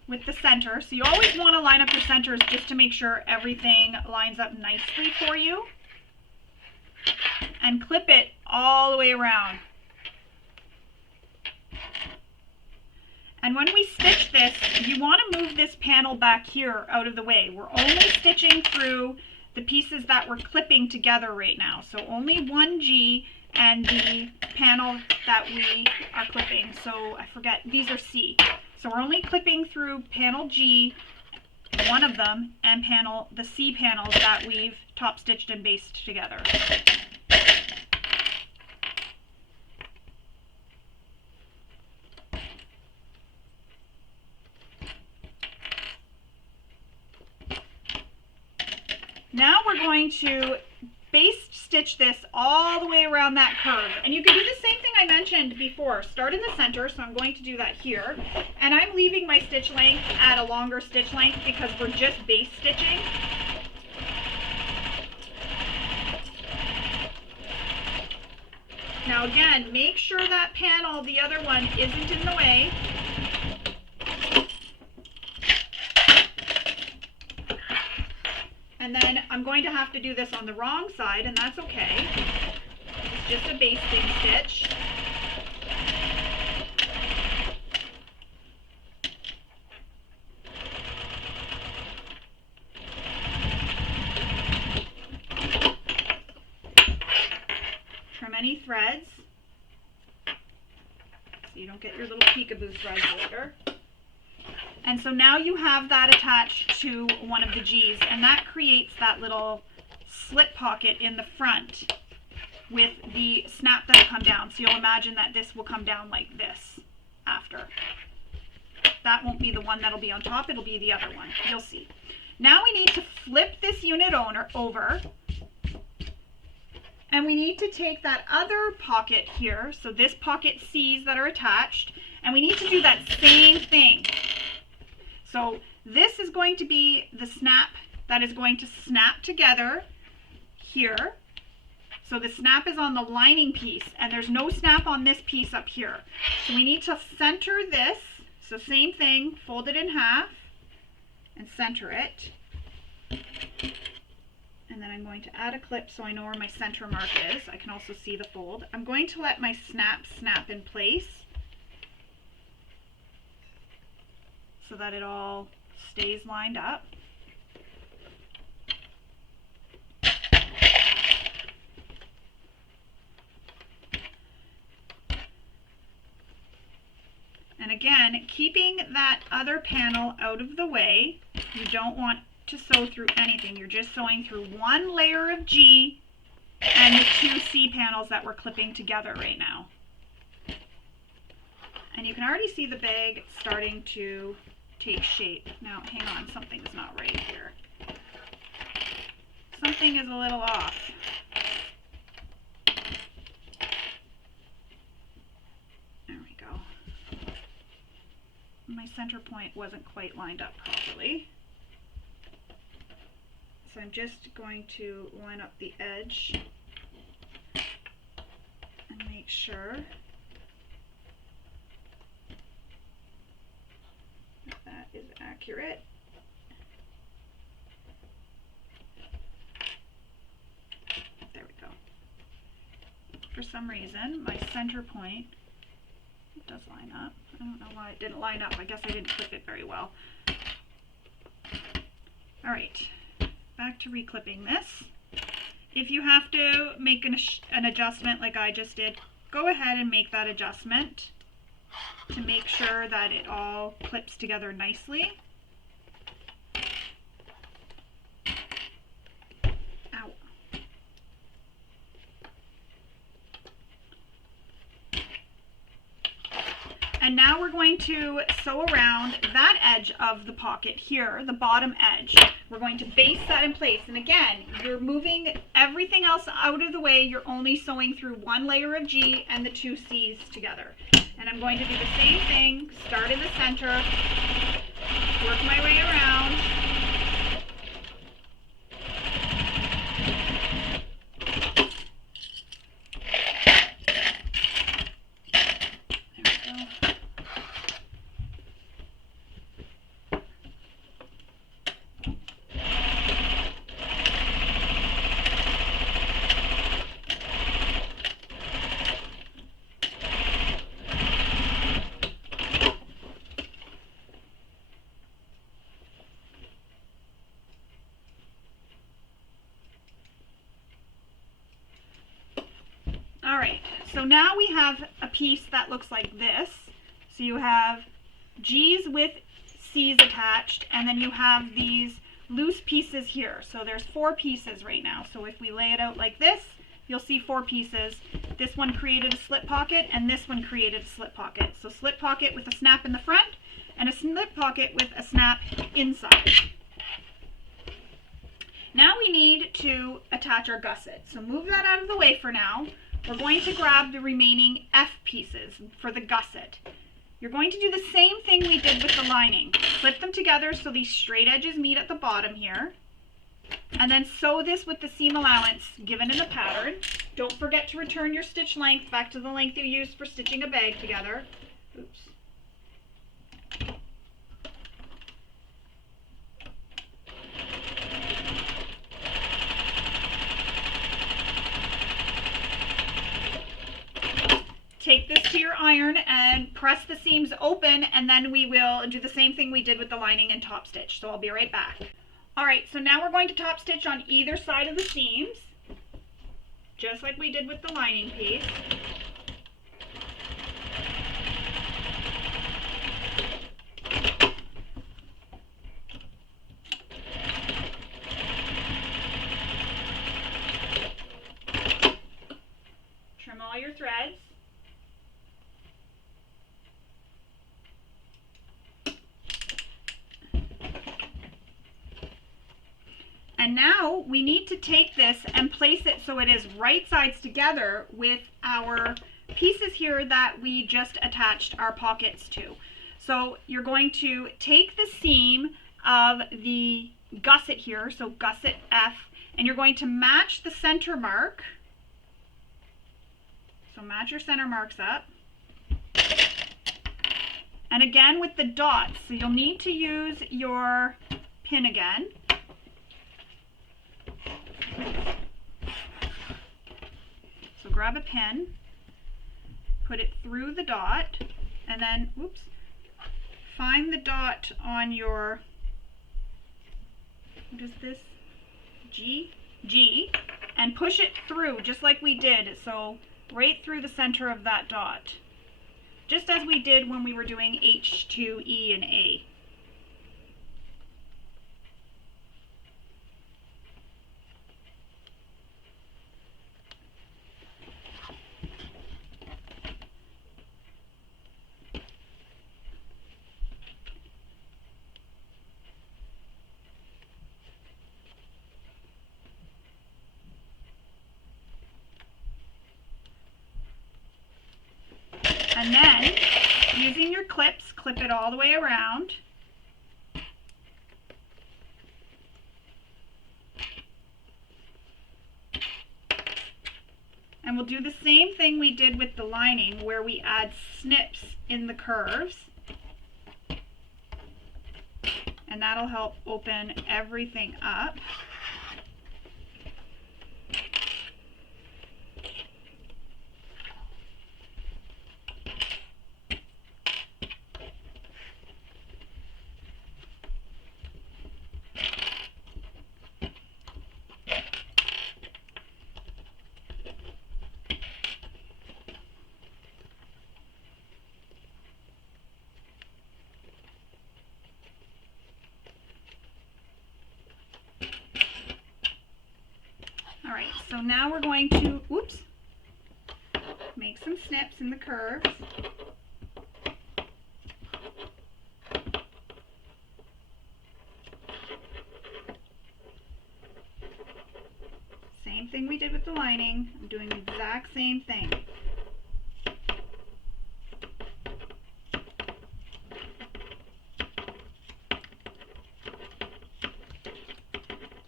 with the center. So you always want to line up your centers just to make sure everything lines up nicely for you, and clip it all the way around. And when we stitch this, you want to move this panel back here out of the way. We're only stitching through the pieces that we're clipping together right now. So only one G and the panel that we are clipping. So I forget, these are C. So we're only clipping through panel G, one of them, and the C panels that we've top stitched and basted together. Now we're going to baste stitch this all the way around that curve. And you can do the same thing I mentioned before. Start in the center, so I'm going to do that here. And I'm leaving my stitch length at a longer stitch length because we're just base stitching. Now again, make sure that panel, the other one, isn't in the way. And then I'm going to have to do this on the wrong side, and that's okay. It's just a basting stitch. Trim any threads so you don't get your little peekaboo threads later. And so now you have that attached to one of the G's, and that creates that little slit pocket in the front with the snap that'll come down. So you'll imagine that this will come down like this after. That won't be the one that'll be on top, it'll be the other one. You'll see. Now we need to flip this unit over, and we need to take that other pocket here, so this pocket C's that are attached, and we need to do that same thing. So this is going to be the snap that is going to snap together here. So the snap is on the lining piece, and there's no snap on this piece up here. So we need to center this. So same thing, fold it in half and center it. And then I'm going to add a clip so I know where my center mark is. I can also see the fold. I'm going to let my snap in place, so that it all stays lined up. And again, keeping that other panel out of the way, you don't want to sew through anything. You're just sewing through one layer of G and the two C panels that we're clipping together right now. And you can already see the bag starting to take shape. Now, hang on, something is not right here. Something is a little off. There we go. My center point wasn't quite lined up properly. So I'm just going to line up the edge and make sure that is accurate. There we go. For some reason, my center point it does line up. I don't know why it didn't line up. I guess I didn't clip it very well. All right, back to reclipping this. If you have to make an adjustment like I just did, go ahead and make that adjustment to make sure that it all clips together nicely. Ow. And now we're going to sew around that edge of the pocket here, the bottom edge. We're going to baste that in place. And again, you're moving everything else out of the way. You're only sewing through one layer of G and the 2 C's together. And I'm going to do the same thing, start in the center, work my way around. All right, so now we have a piece that looks like this. So you have G's with C's attached, and then you have these loose pieces here. So there's 4 pieces right now. So if we lay it out like this, you'll see 4 pieces. This one created a slip pocket, and this one created a slip pocket. So slip pocket with a snap in the front, and a slip pocket with a snap inside. Now we need to attach our gusset. So move that out of the way for now. We're going to grab the remaining F pieces for the gusset. You're going to do the same thing we did with the lining. Flip them together so these straight edges meet at the bottom here. And then sew this with the seam allowance given in the pattern. Don't forget to return your stitch length back to the length you used for stitching a bag together. Oops. Take this to your iron and press the seams open, and then we will do the same thing we did with the lining and top stitch. So I'll be right back. All right, so now we're going to top stitch on either side of the seams, just like we did with the lining piece. Trim all your threads. And now we need to take this and place it so it is right sides together with our pieces here that we just attached our pockets to. So you're going to take the seam of the gusset here, so gusset F, and you're going to match the center mark. So match your center marks up. And again with the dots, so you'll need to use your pin again. So grab a pin, put it through the dot, and then, oops, find the dot on your, what is this, G, and push it through just like we did, so right through the center of that dot, just as we did when we were doing H, 2, E, and A. And then, using your clips, clip it all the way around. And we'll do the same thing we did with the lining, where we add snips in the curves. And that'll help open everything up. So now we're going to, oops, make some snips in the curves. Same thing we did with the lining. I'm doing the exact same thing.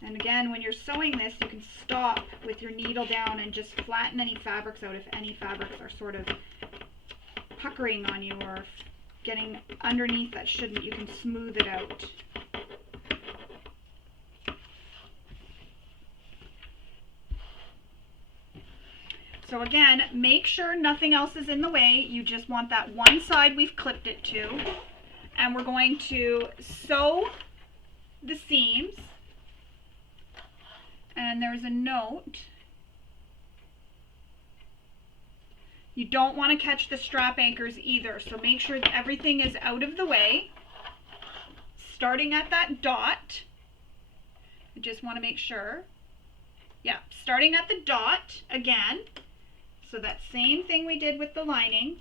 And again, when you're sewing this, you can stop with your needle down and just flatten any fabrics out if any fabrics are sort of puckering on you or getting underneath that shouldn't. You can smooth it out. So again, make sure nothing else is in the way. You just want that one side we've clipped it to. And we're going to sew the seams. And there's a note. You don't want to catch the strap anchors either, so make sure that everything is out of the way. Starting at that dot, I just want to make sure. Yeah, starting at the dot again. So that same thing we did with the lining.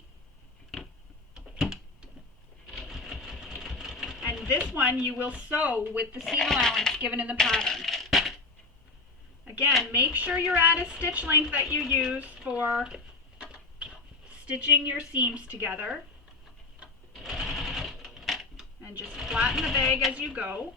And this one you will sew with the seam allowance given in the pattern. Again, make sure you're at a stitch length that you use for stitching your seams together. And just flatten the bag as you go.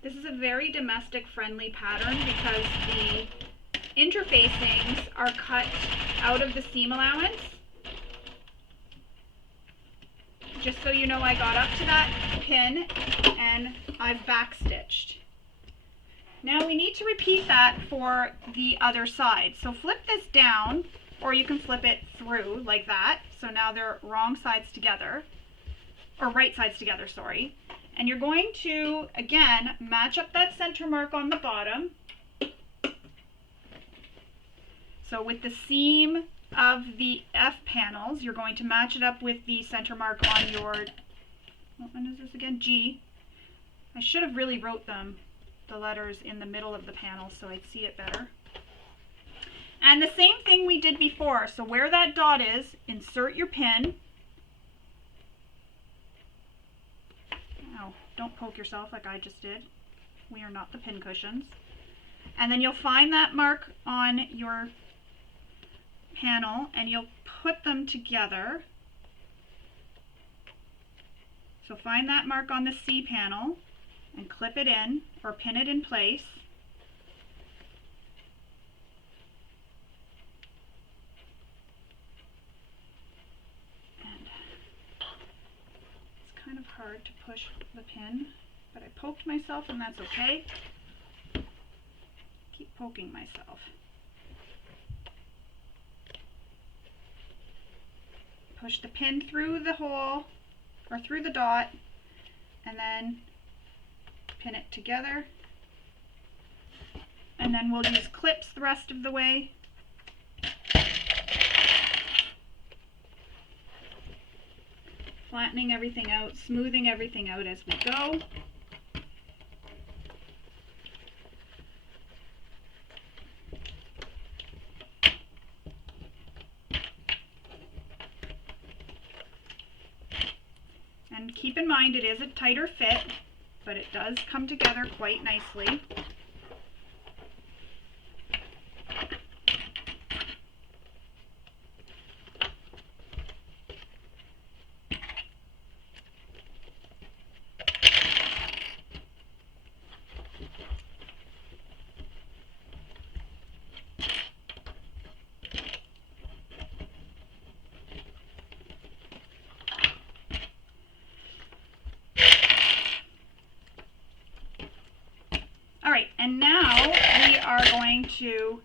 This is a very domestic friendly pattern because the interfacings are cut out of the seam allowance. Just so you know, I got up to that pin and I've backstitched. Now we need to repeat that for the other side. So flip this down, or you can flip it through like that. So now they're wrong sides together, or right sides together, sorry. And you're going to, again, match up that center mark on the bottom. So with the seam of the F panels, you're going to match it up with the center mark on your, what one is this again? G. I should have really wrote them, the letters in the middle of the panel so I'd see it better. And the same thing we did before. So where that dot is, insert your pin. Don't poke yourself like I just did. We are not the pin cushions. And then you'll find that mark on your panel and you'll put them together. So find that mark on the C panel and clip it in or pin it in place. Kind of hard to push the pin, but I poked myself and that's okay. Keep poking myself. Push the pin through the hole or through the dot and then pin it together. And then we'll use clips the rest of the way. Flattening everything out, smoothing everything out as we go. And keep in mind it is a tighter fit, but it does come together quite nicely. And now we are going to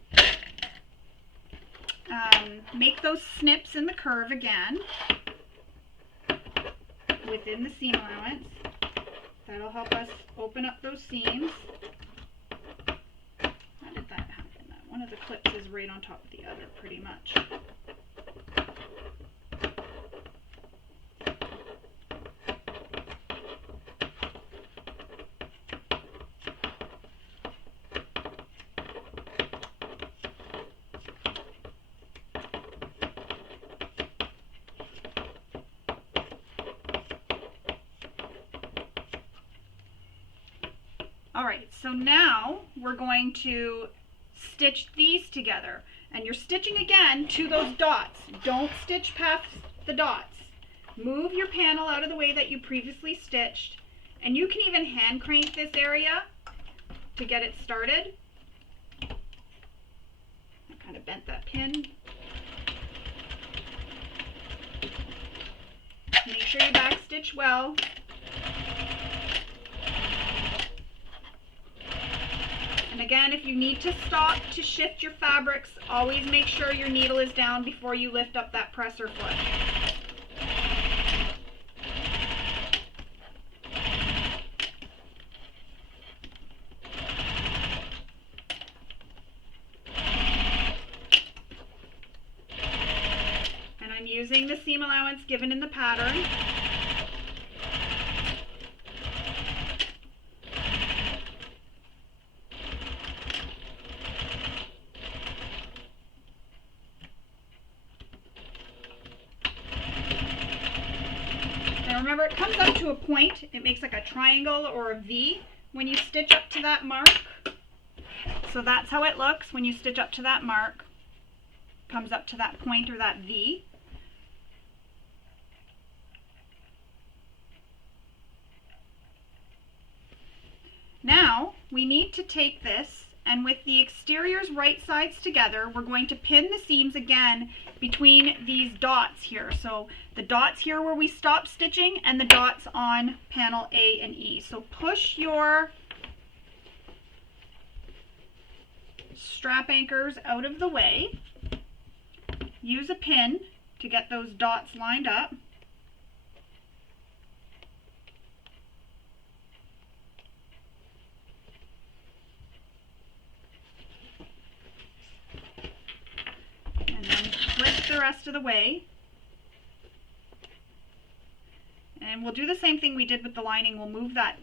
make those snips in the curve again within the seam allowance. That'll help us open up those seams. How did that happen? One of the clips is right on top of the other pretty much. Alright, so now we're going to stitch these together. And you're stitching again to those dots. Don't stitch past the dots. Move your panel out of the way that you previously stitched. And you can even hand crank this area to get it started. I kind of bent that pin. Make sure you backstitch well. And again, if you need to stop to shift your fabrics, always make sure your needle is down before you lift up that presser foot. And I'm using the seam allowance given in the pattern. Remember, it comes up to a point. It makes like a triangle or a V when you stitch up to that mark. So that's how it looks when you stitch up to that mark. Comes up to that point or that V. Now we need to take this, and with the exteriors right sides together, we're going to pin the seams again between these dots here. So the dots here where we stopped stitching and the dots on panel A and E. So push your strap anchors out of the way. Use a pin to get those dots lined up. The rest of the way, and we'll do the same thing we did with the lining. We'll move that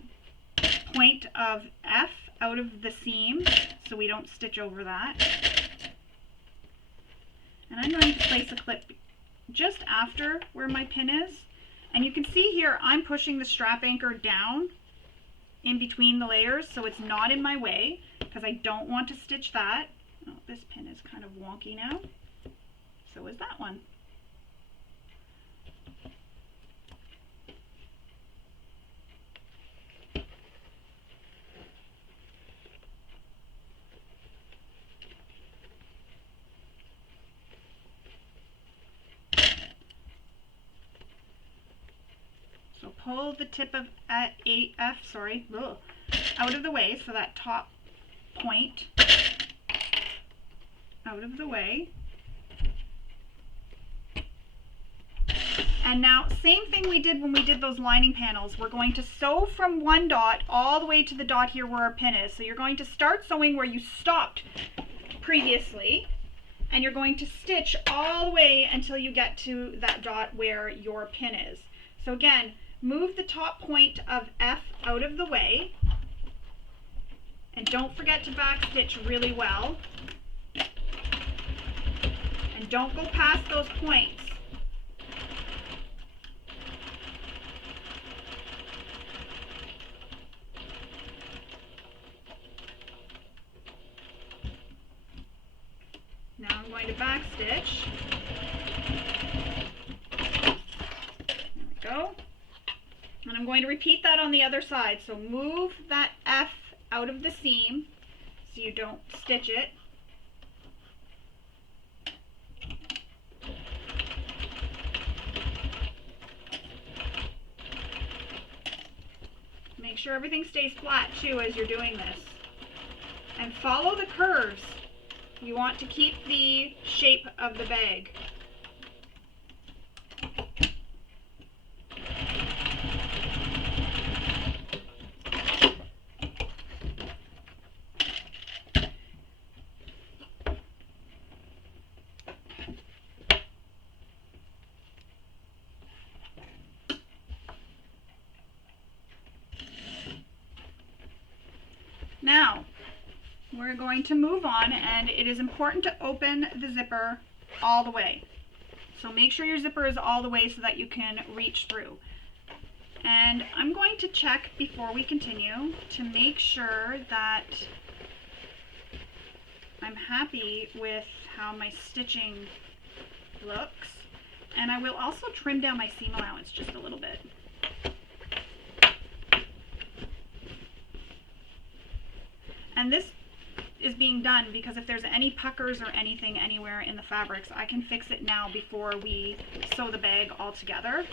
point of F out of the seam so we don't stitch over that, and I'm going to place a clip just after where my pin is, and you can see here I'm pushing the strap anchor down in between the layers so it's not in my way because I don't want to stitch that. Oh, this pin is kind of wonky now. So is that one. So pull the tip of AF, out of the way, so that top point out of the way. And now, same thing we did when we did those lining panels. We're going to sew from one dot all the way to the dot here where our pin is. So you're going to start sewing where you stopped previously, and you're going to stitch all the way until you get to that dot where your pin is. So again, move the top point of F out of the way, and don't forget to backstitch really well. And don't go past those points. Now I'm going to backstitch. There we go. And I'm going to repeat that on the other side. So move that F out of the seam so you don't stitch it. Make sure everything stays flat too as you're doing this. And follow the curves. You want to keep the shape of the bag. Now, we're going to move on, and it is important to open the zipper all the way. So make sure your zipper is all the way so that you can reach through. And I'm going to check before we continue to make sure that I'm happy with how my stitching looks. And I will also trim down my seam allowance just a little bit. And this is being done because if there's any puckers or anything anywhere in the fabrics, I can fix it now before we sew the bag all together.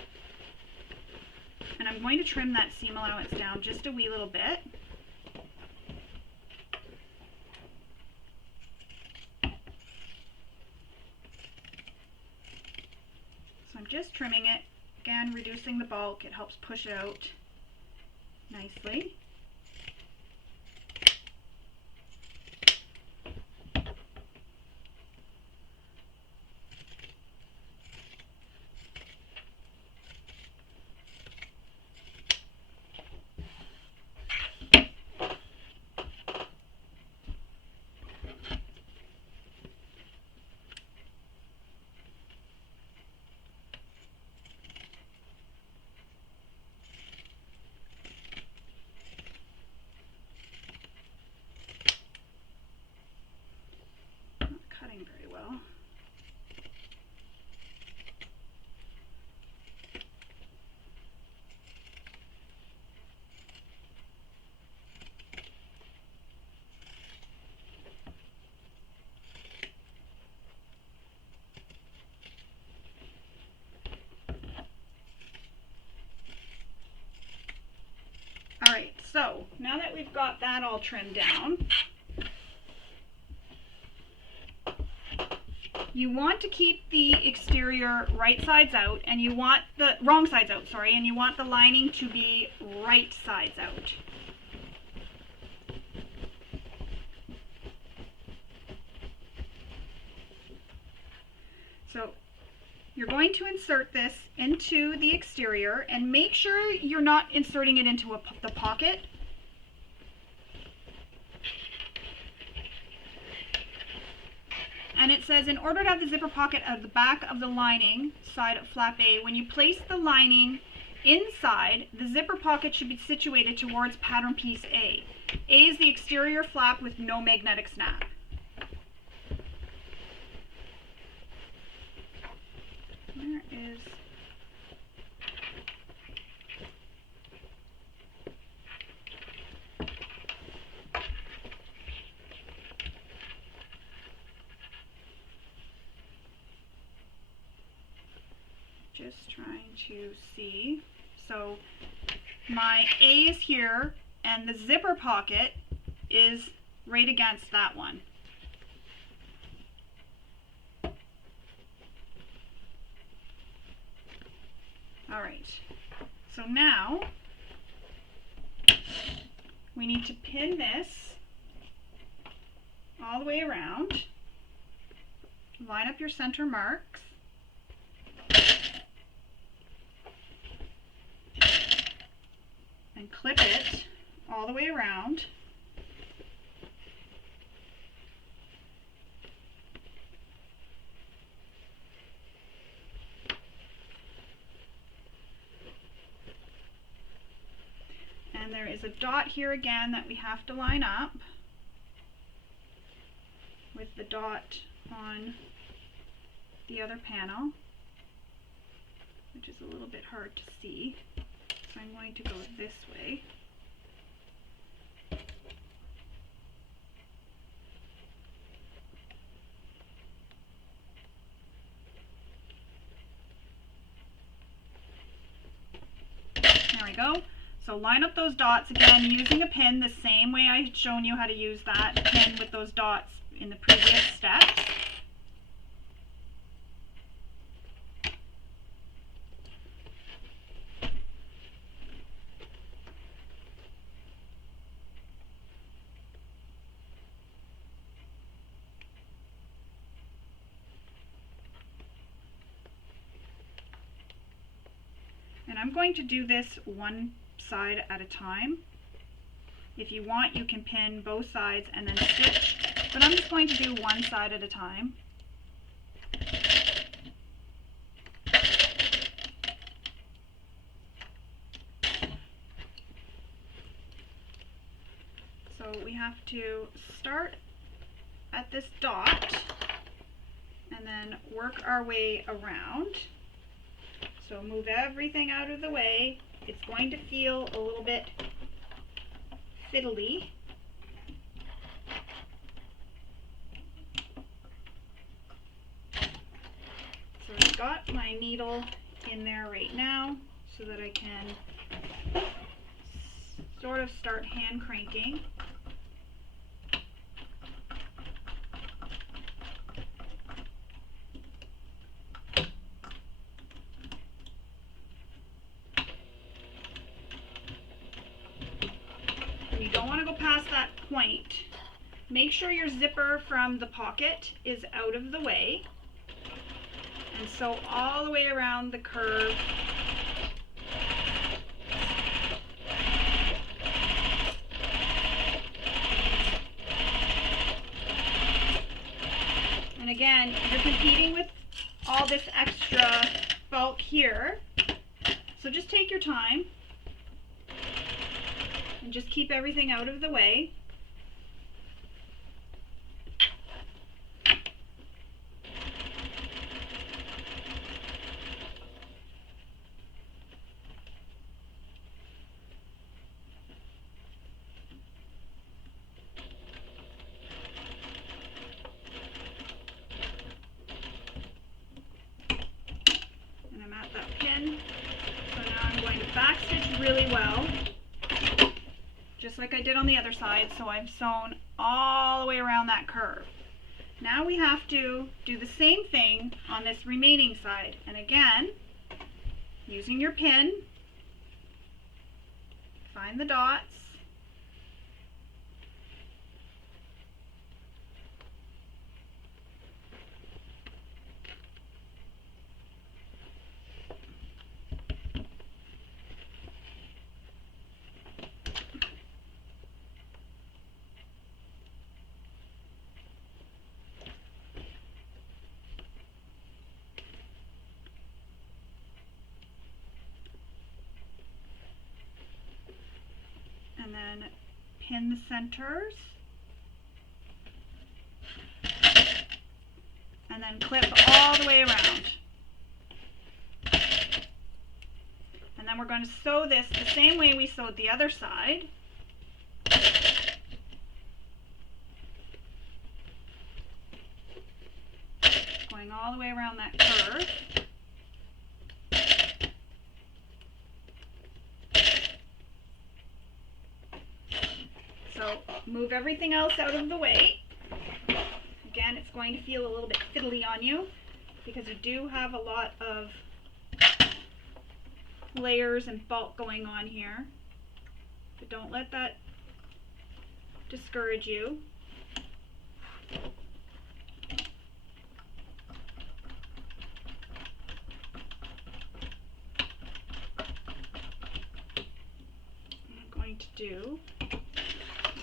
And I'm going to trim that seam allowance down just a wee little bit. So I'm just trimming it, again reducing the bulk. It helps push it out nicely. Very well. All right, so now that we've got that all trimmed down, you want to keep the exterior right sides out, and you want the wrong sides out, sorry, and you want the lining to be right sides out. So you're going to insert this into the exterior, and make sure you're not inserting it into the pocket. And it says, in order to have the zipper pocket at the back of the lining side of flap A, when you place the lining inside, the zipper pocket should be situated towards pattern piece A. A is the exterior flap with no magnetic snap. There is just trying to see. So my A is here, and the zipper pocket is right against that one. All right, so now we need to pin this all the way around. Line up your center marks. And clip it all the way around. And there is a dot here again that we have to line up with the dot on the other panel, which is a little bit hard to see. So I'm going to go this way. There we go. So line up those dots again using a pin the same way I had shown you how to use that pin with those dots in the previous steps. And I'm going to do this one side at a time. If you want, you can pin both sides and then stitch, but I'm just going to do one side at a time. So we have to start at this dot and then work our way around. So move everything out of the way. It's going to feel a little bit fiddly. So I've got my needle in there right now so that I can sort of start hand cranking. You don't want to go past that point. Make sure your zipper from the pocket is out of the way. And sew all the way around the curve. And again, you're competing with all this extra bulk here. So just take your time. And just keep everything out of the way. And I'm at that pin. So now I'm going to backstitch really well, just like I did on the other side. So I've sewn all the way around that curve. Now we have to do the same thing on this remaining side. And again, using your pin, find the dots. And then pin the centers, and then clip all the way around. And then we're going to sew this the same way we sewed the other side. Going all the way around that curve. So move everything else out of the way. Again, it's going to feel a little bit fiddly on you because you do have a lot of layers and bulk going on here. But don't let that discourage you. What I'm going to do,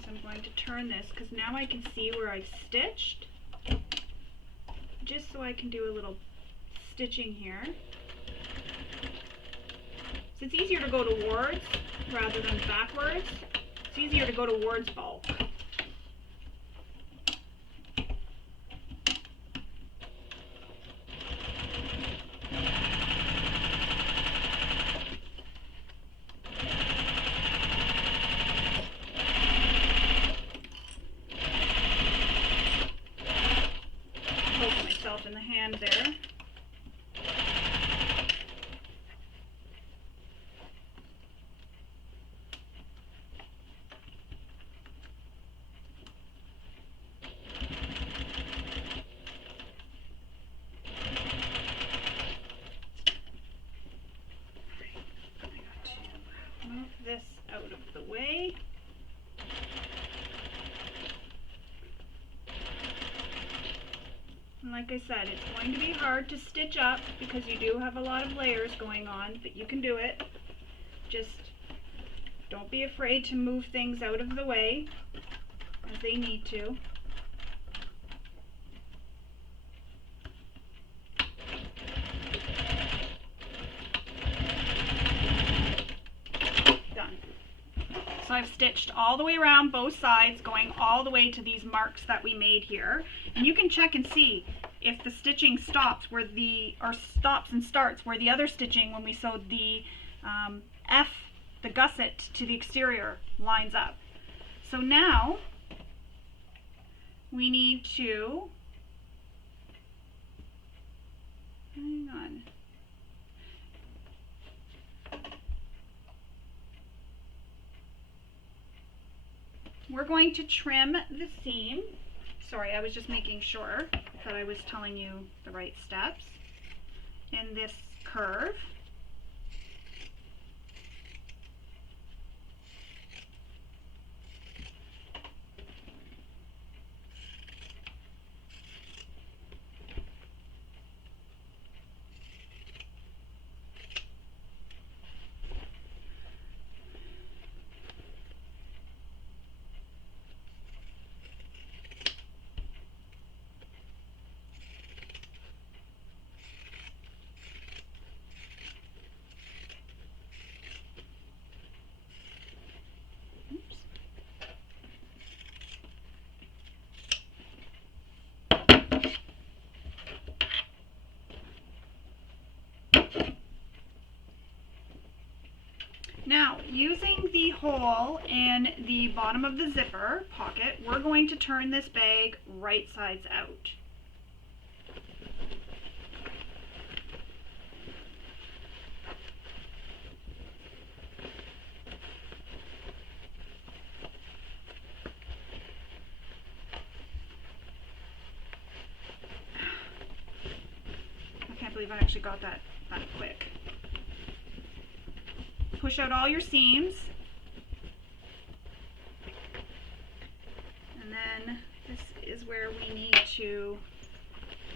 I'm going to turn this because now I can see where I've stitched, just so I can do a little stitching here. So it's easier to go towards rather than backwards. It's easier to go towards bulk. In the hand there. like I said, it's going to be hard to stitch up because you do have a lot of layers going on, but you can do it. Just don't be afraid to move things out of the way as they need to. Done. So I've stitched all the way around both sides, going all the way to these marks that we made here. And you can check and see if the stitching stops where stops and starts where the other stitching when we sewed the the gusset to the exterior lines up. So now we need to, hang on. We're going to trim the seam. Sorry, I was just making sure that I was telling you the right steps in this curve. Now, using the hole in the bottom of the zipper pocket, we're going to turn this bag right sides out. I can't believe I actually got that quick. Push out all your seams, and then this is where we need to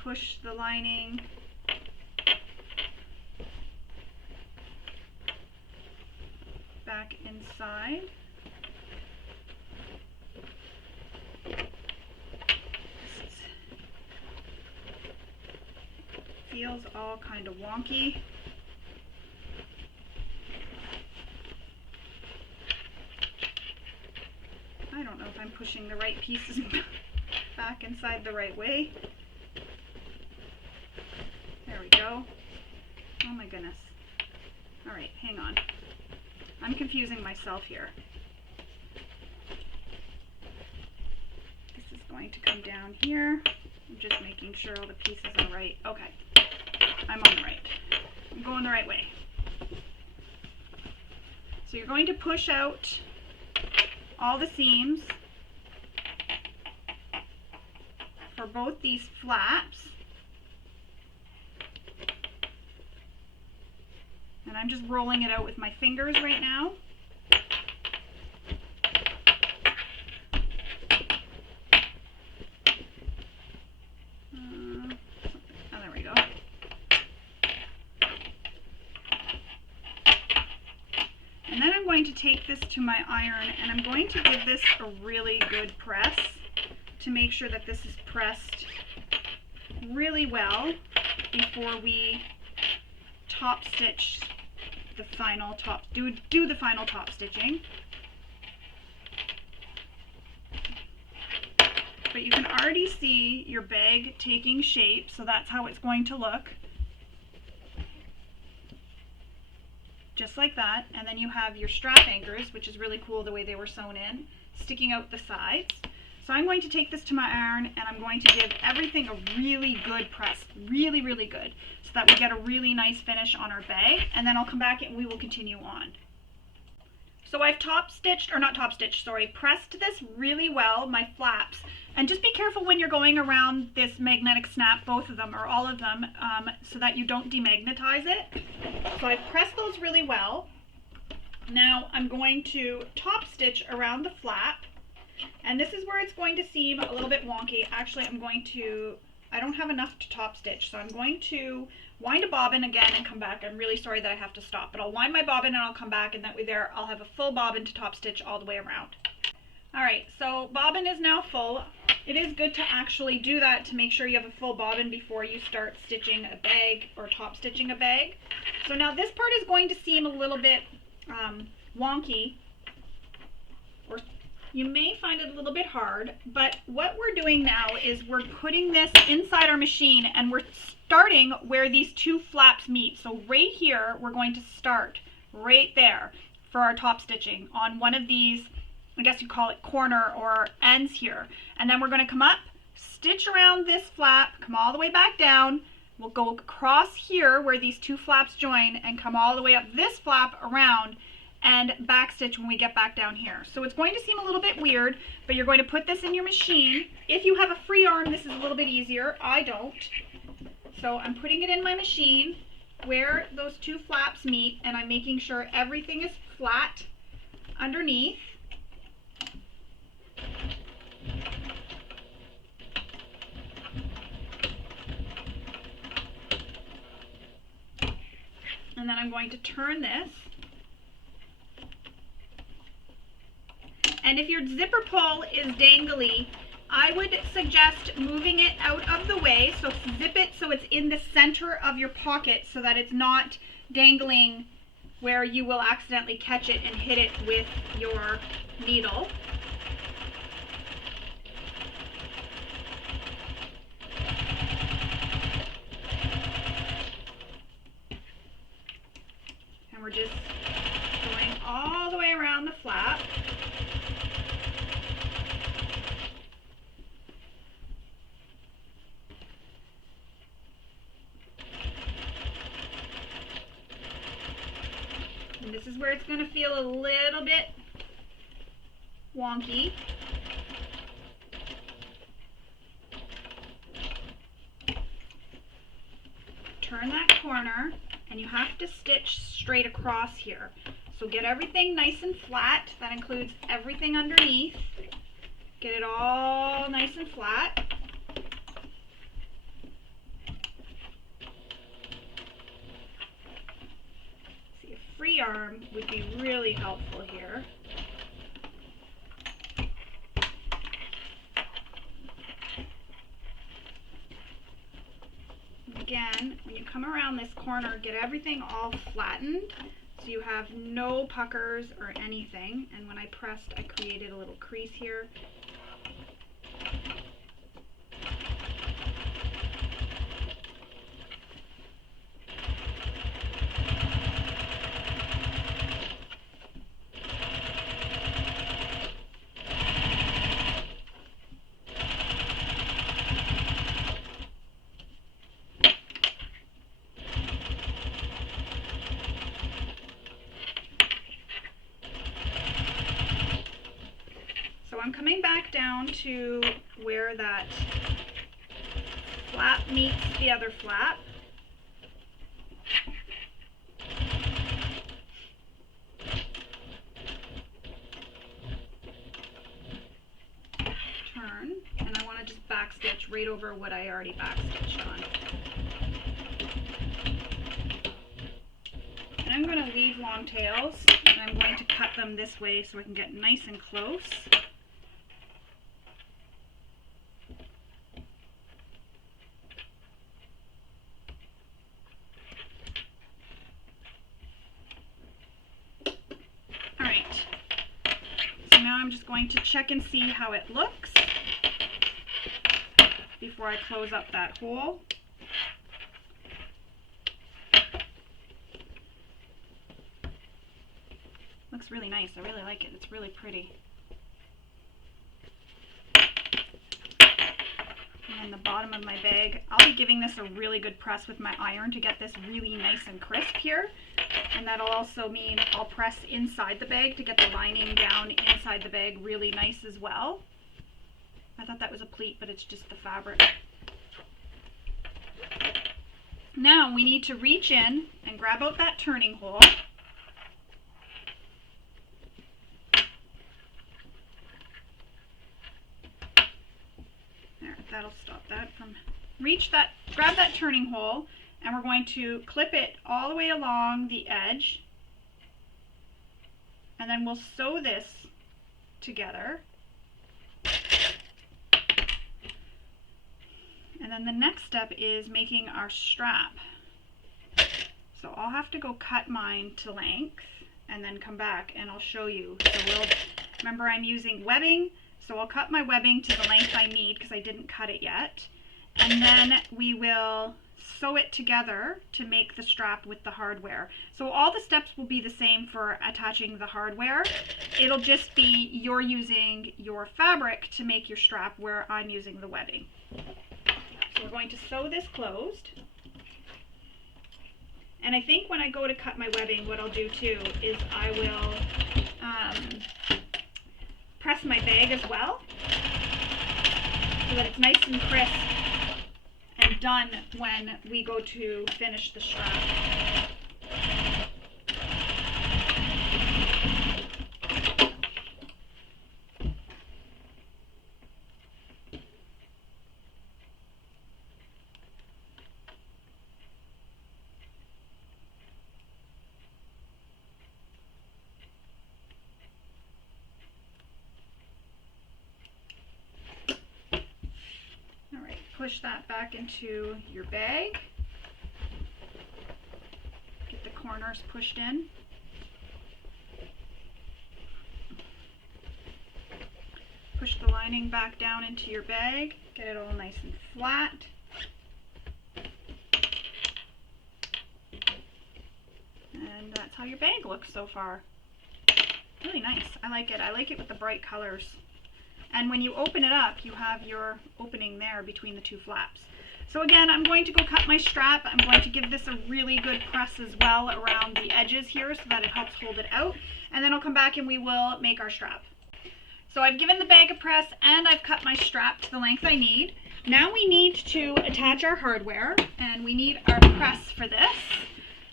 push the lining back inside. This feels all kind of wonky. I don't know if I'm pushing the right pieces back inside the right way. There we go. Oh my goodness. All right, hang on. I'm confusing myself here. This is going to come down here. I'm just making sure all the pieces are right. Okay, I'm on the right. I'm going the right way. So you're going to push out all the seams for both these flaps, and I'm just rolling it out with my fingers right now. Oh, there we go. And then I'm going to take this to my iron and I'm going to give this a really good press to make sure that this is pressed really well before we top stitch the final top, do the final top stitching. But you can already see your bag taking shape, so that's how it's going to look. Just like that, and then you have your strap anchors, which is really cool the way they were sewn in, sticking out the sides. So I'm going to take this to my iron and I'm going to give everything a really good press, really, really good, so that we get a really nice finish on our bag, and then I'll come back and we will continue on. So I've pressed this really well, my flaps, and just be careful when you're going around this magnetic snap, both of them or all of them, so that you don't demagnetize it. So I've pressed those really well. Now I'm going to top stitch around the flap, and this is where it's going to seem a little bit wonky. Actually, I'm going to I don't have enough to top stitch, so I'm going to wind a bobbin again and come back. I'm really sorry that I have to stop, but I'll wind my bobbin and I'll come back, and that way there I'll have a full bobbin to top stitch all the way around. Alright, so bobbin is now full. It is good to actually do that to make sure you have a full bobbin before you start stitching a bag or top stitching a bag. So now this part is going to seem a little bit wonky, or you may find it a little bit hard, but what we're doing now is we're putting this inside our machine and we're starting where these two flaps meet. So right here, we're going to start right there for our top stitching on one of these, I guess you call it corner or ends here. And then we're going to come up, stitch around this flap, come all the way back down. We'll go across here where these two flaps join and come all the way up this flap around and back stitch when we get back down here. So it's going to seem a little bit weird, but you're going to put this in your machine. If you have a free arm, this is a little bit easier. I don't. So I'm putting it in my machine where those two flaps meet, and I'm making sure everything is flat underneath. And then I'm going to turn this. And if your zipper pull is dangly, I would suggest moving it out of the way. So zip it so it's in the center of your pocket so that it's not dangling where you will accidentally catch it and hit it with your needle. And we're just going all the way around the flap. And this is where it's going to feel a little bit wonky. Turn that corner, and you have to stitch straight across here. So get everything nice and flat. That includes everything underneath. Get it all nice and flat. See, a free arm would be really helpful here. Again, when you come around this corner, get everything all flattened so you have no puckers or anything. And when I pressed, I created a little crease here. So I'm coming back down to where that flap meets the other flap. Turn, and I want to just backstitch right over what I already backstitched on. And I'm going to leave long tails, and I'm going to cut them this way so I can get nice and close. I'm just going to check and see how it looks before I close up that hole. Looks really nice. I really like it. It's really pretty. And the bottom of my bag, I'll be giving this a really good press with my iron to get this really nice and crisp here. And that'll also mean I'll press inside the bag to get the lining down inside the bag really nice as well. I thought that was a pleat, but it's just the fabric. Now we need to reach in and grab out that turning hole. There, that'll stop that from grab that turning hole, and we're going to clip it all the way along the edge, and then we'll sew this together. And then the next step is making our strap. So I'll have to go cut mine to length and then come back and I'll show you. So remember, I'm using webbing, so I'll cut my webbing to the length I need because I didn't cut it yet. And then we will sew it together to make the strap with the hardware. So all the steps will be the same for attaching the hardware. It'll just be you're using your fabric to make your strap where I'm using the webbing. So we're going to sew this closed. And I think when I go to cut my webbing, what I'll do too is I will press my bag as well so that it's nice and crisp and done when we go to finish the strap. Push that back into your bag. Get the corners pushed in. Push the lining back down into your bag. Get it all nice and flat. And that's how your bag looks so far. Really nice. I like it. I like it with the bright colors. And when you open it up, you have your opening there between the two flaps. So again, I'm going to go cut my strap. I'm going to give this a really good press as well around the edges here so that it helps hold it out. And then I'll come back and we will make our strap. So I've given the bag a press and I've cut my strap to the length I need. Now we need to attach our hardware and we need our press for this.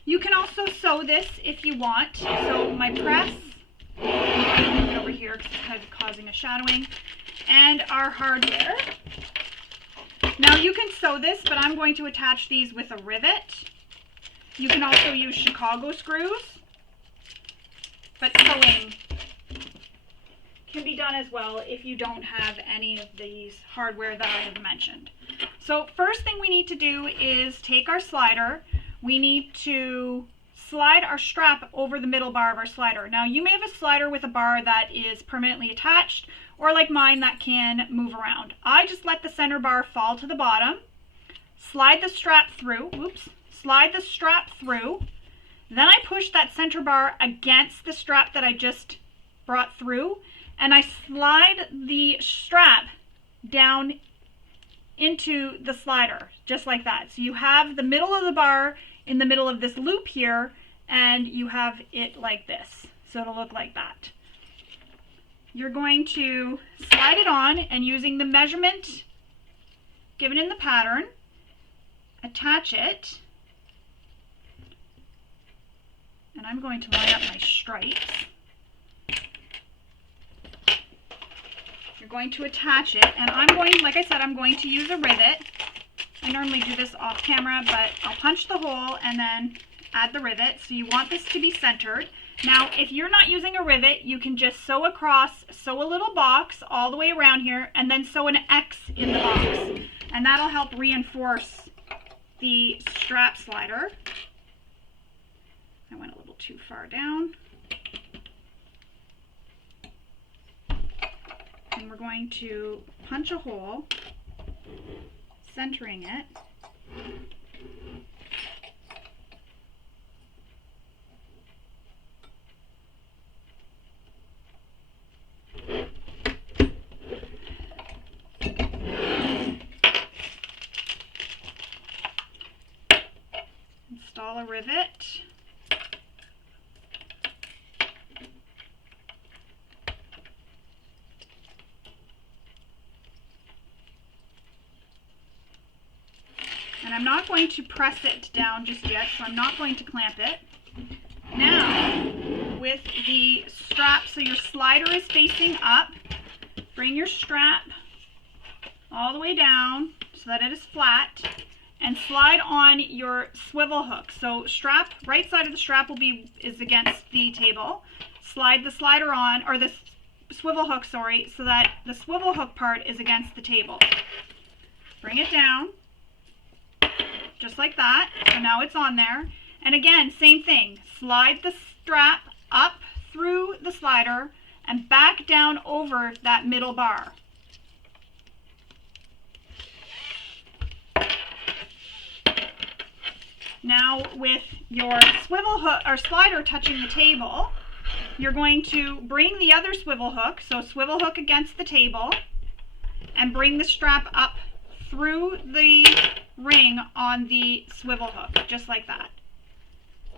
You can also sew this if you want. So my press, move it over here because it's kind of causing a shadowing, and our hardware. Now you can sew this, but I'm going to attach these with a rivet. You can also use Chicago screws, but sewing can be done as well if you don't have any of these hardware that I have mentioned. So first thing we need to do is take our slider. We need to slide our strap over the middle bar of our slider. Now you may have a slider with a bar that is permanently attached, or like mine that can move around. I just let the center bar fall to the bottom, slide the strap through, slide the strap through, then I push that center bar against the strap that I just brought through, and I slide the strap down into the slider, just like that. So you have the middle of the bar in the middle of this loop here, and you have it like this. So it'll look like that. You're going to slide it on, and using the measurement given in the pattern, attach it. And I'm going to line up my stripes. You're going to attach it, and I'm going, like I said, I'm going to use a rivet. I normally do this off camera, but I'll punch the hole and then add the rivet. So you want this to be centered. Now, if you're not using a rivet, you can just sew across, sew a little box all the way around here, and then sew an X in the box. And that'll help reinforce the strap slider. I went a little too far down. And we're going to punch a hole, centering it. Install a rivet. And I'm not going to press it down just yet, so I'm not going to clamp it. Now, with the strap, so your slider is facing up, bring your strap all the way down so that it is flat, and slide on your swivel hook. So strap, right side of the strap is against the table. Slide the slider on, or the swivel hook, sorry, so that the swivel hook part is against the table. Bring it down, just like that. So now it's on there. And again, same thing. Slide the strap up through the slider and back down over that middle bar. Now with your swivel hook or slider touching the table, you're going to bring the other swivel hook, so swivel hook against the table, and bring the strap up through the ring on the swivel hook, just like that.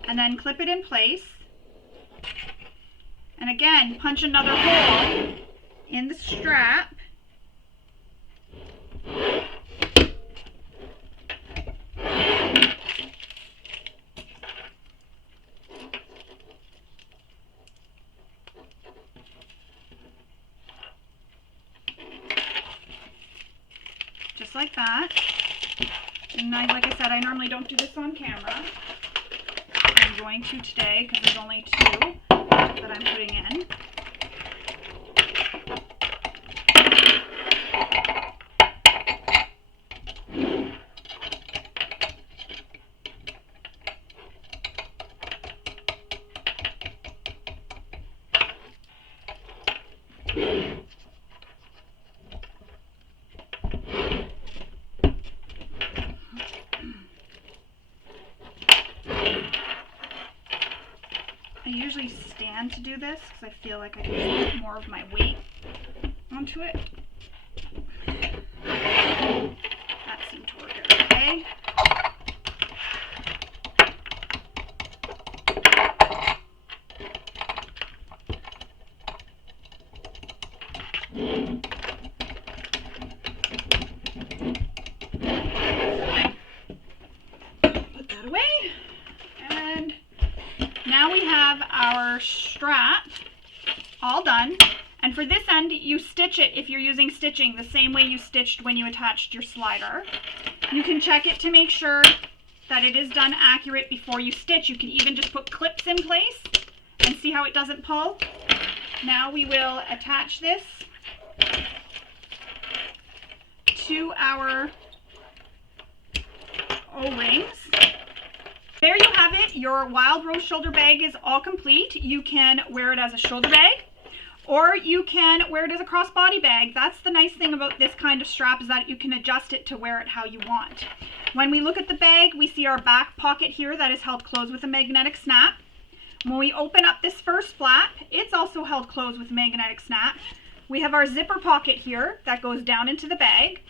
And then clip it in place. And again, punch another hole in the strap. Just like that. And like I said, I normally don't do this on camera. I'm going to today because there's only two that I'm putting in. I usually stand to do this because I feel like I can put more of my weight onto it. That seemed to work out okay. Put that away. And now we have our strap all done. And for this end, you stitch it if you're using stitching the same way you stitched when you attached your slider. You can check it to make sure that it is done accurate before you stitch. You can even just put clips in place and see how it doesn't pull. Now we will attach this to our O-rings. There you have it. Your Wild Rose shoulder bag is all complete. You can wear it as a shoulder bag, or you can wear it as a crossbody bag. That's the nice thing about this kind of strap, is that you can adjust it to wear it how you want. When we look at the bag, we see our back pocket here that is held closed with a magnetic snap. When we open up this first flap, it's also held closed with a magnetic snap. We have our zipper pocket here that goes down into the bag.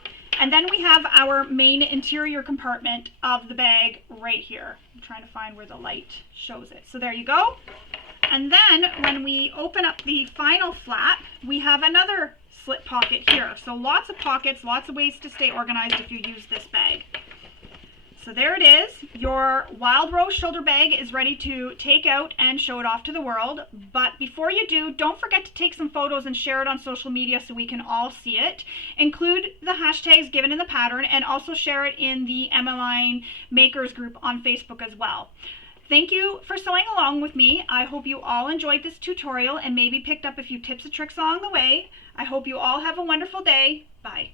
And then we have our main interior compartment of the bag right here. I'm trying to find where the light shows it. So there you go. And then when we open up the final flap, we have another slip pocket here. So lots of pockets, lots of ways to stay organized if you use this bag. So there it is. Your Wild Rose shoulder bag is ready to take out and show it off to the world. But before you do, don't forget to take some photos and share it on social media so we can all see it. Include the hashtags given in the pattern, and also share it in the Emmaline Makers group on Facebook as well. Thank you for sewing along with me. I hope you all enjoyed this tutorial and maybe picked up a few tips and tricks along the way. I hope you all have a wonderful day. Bye.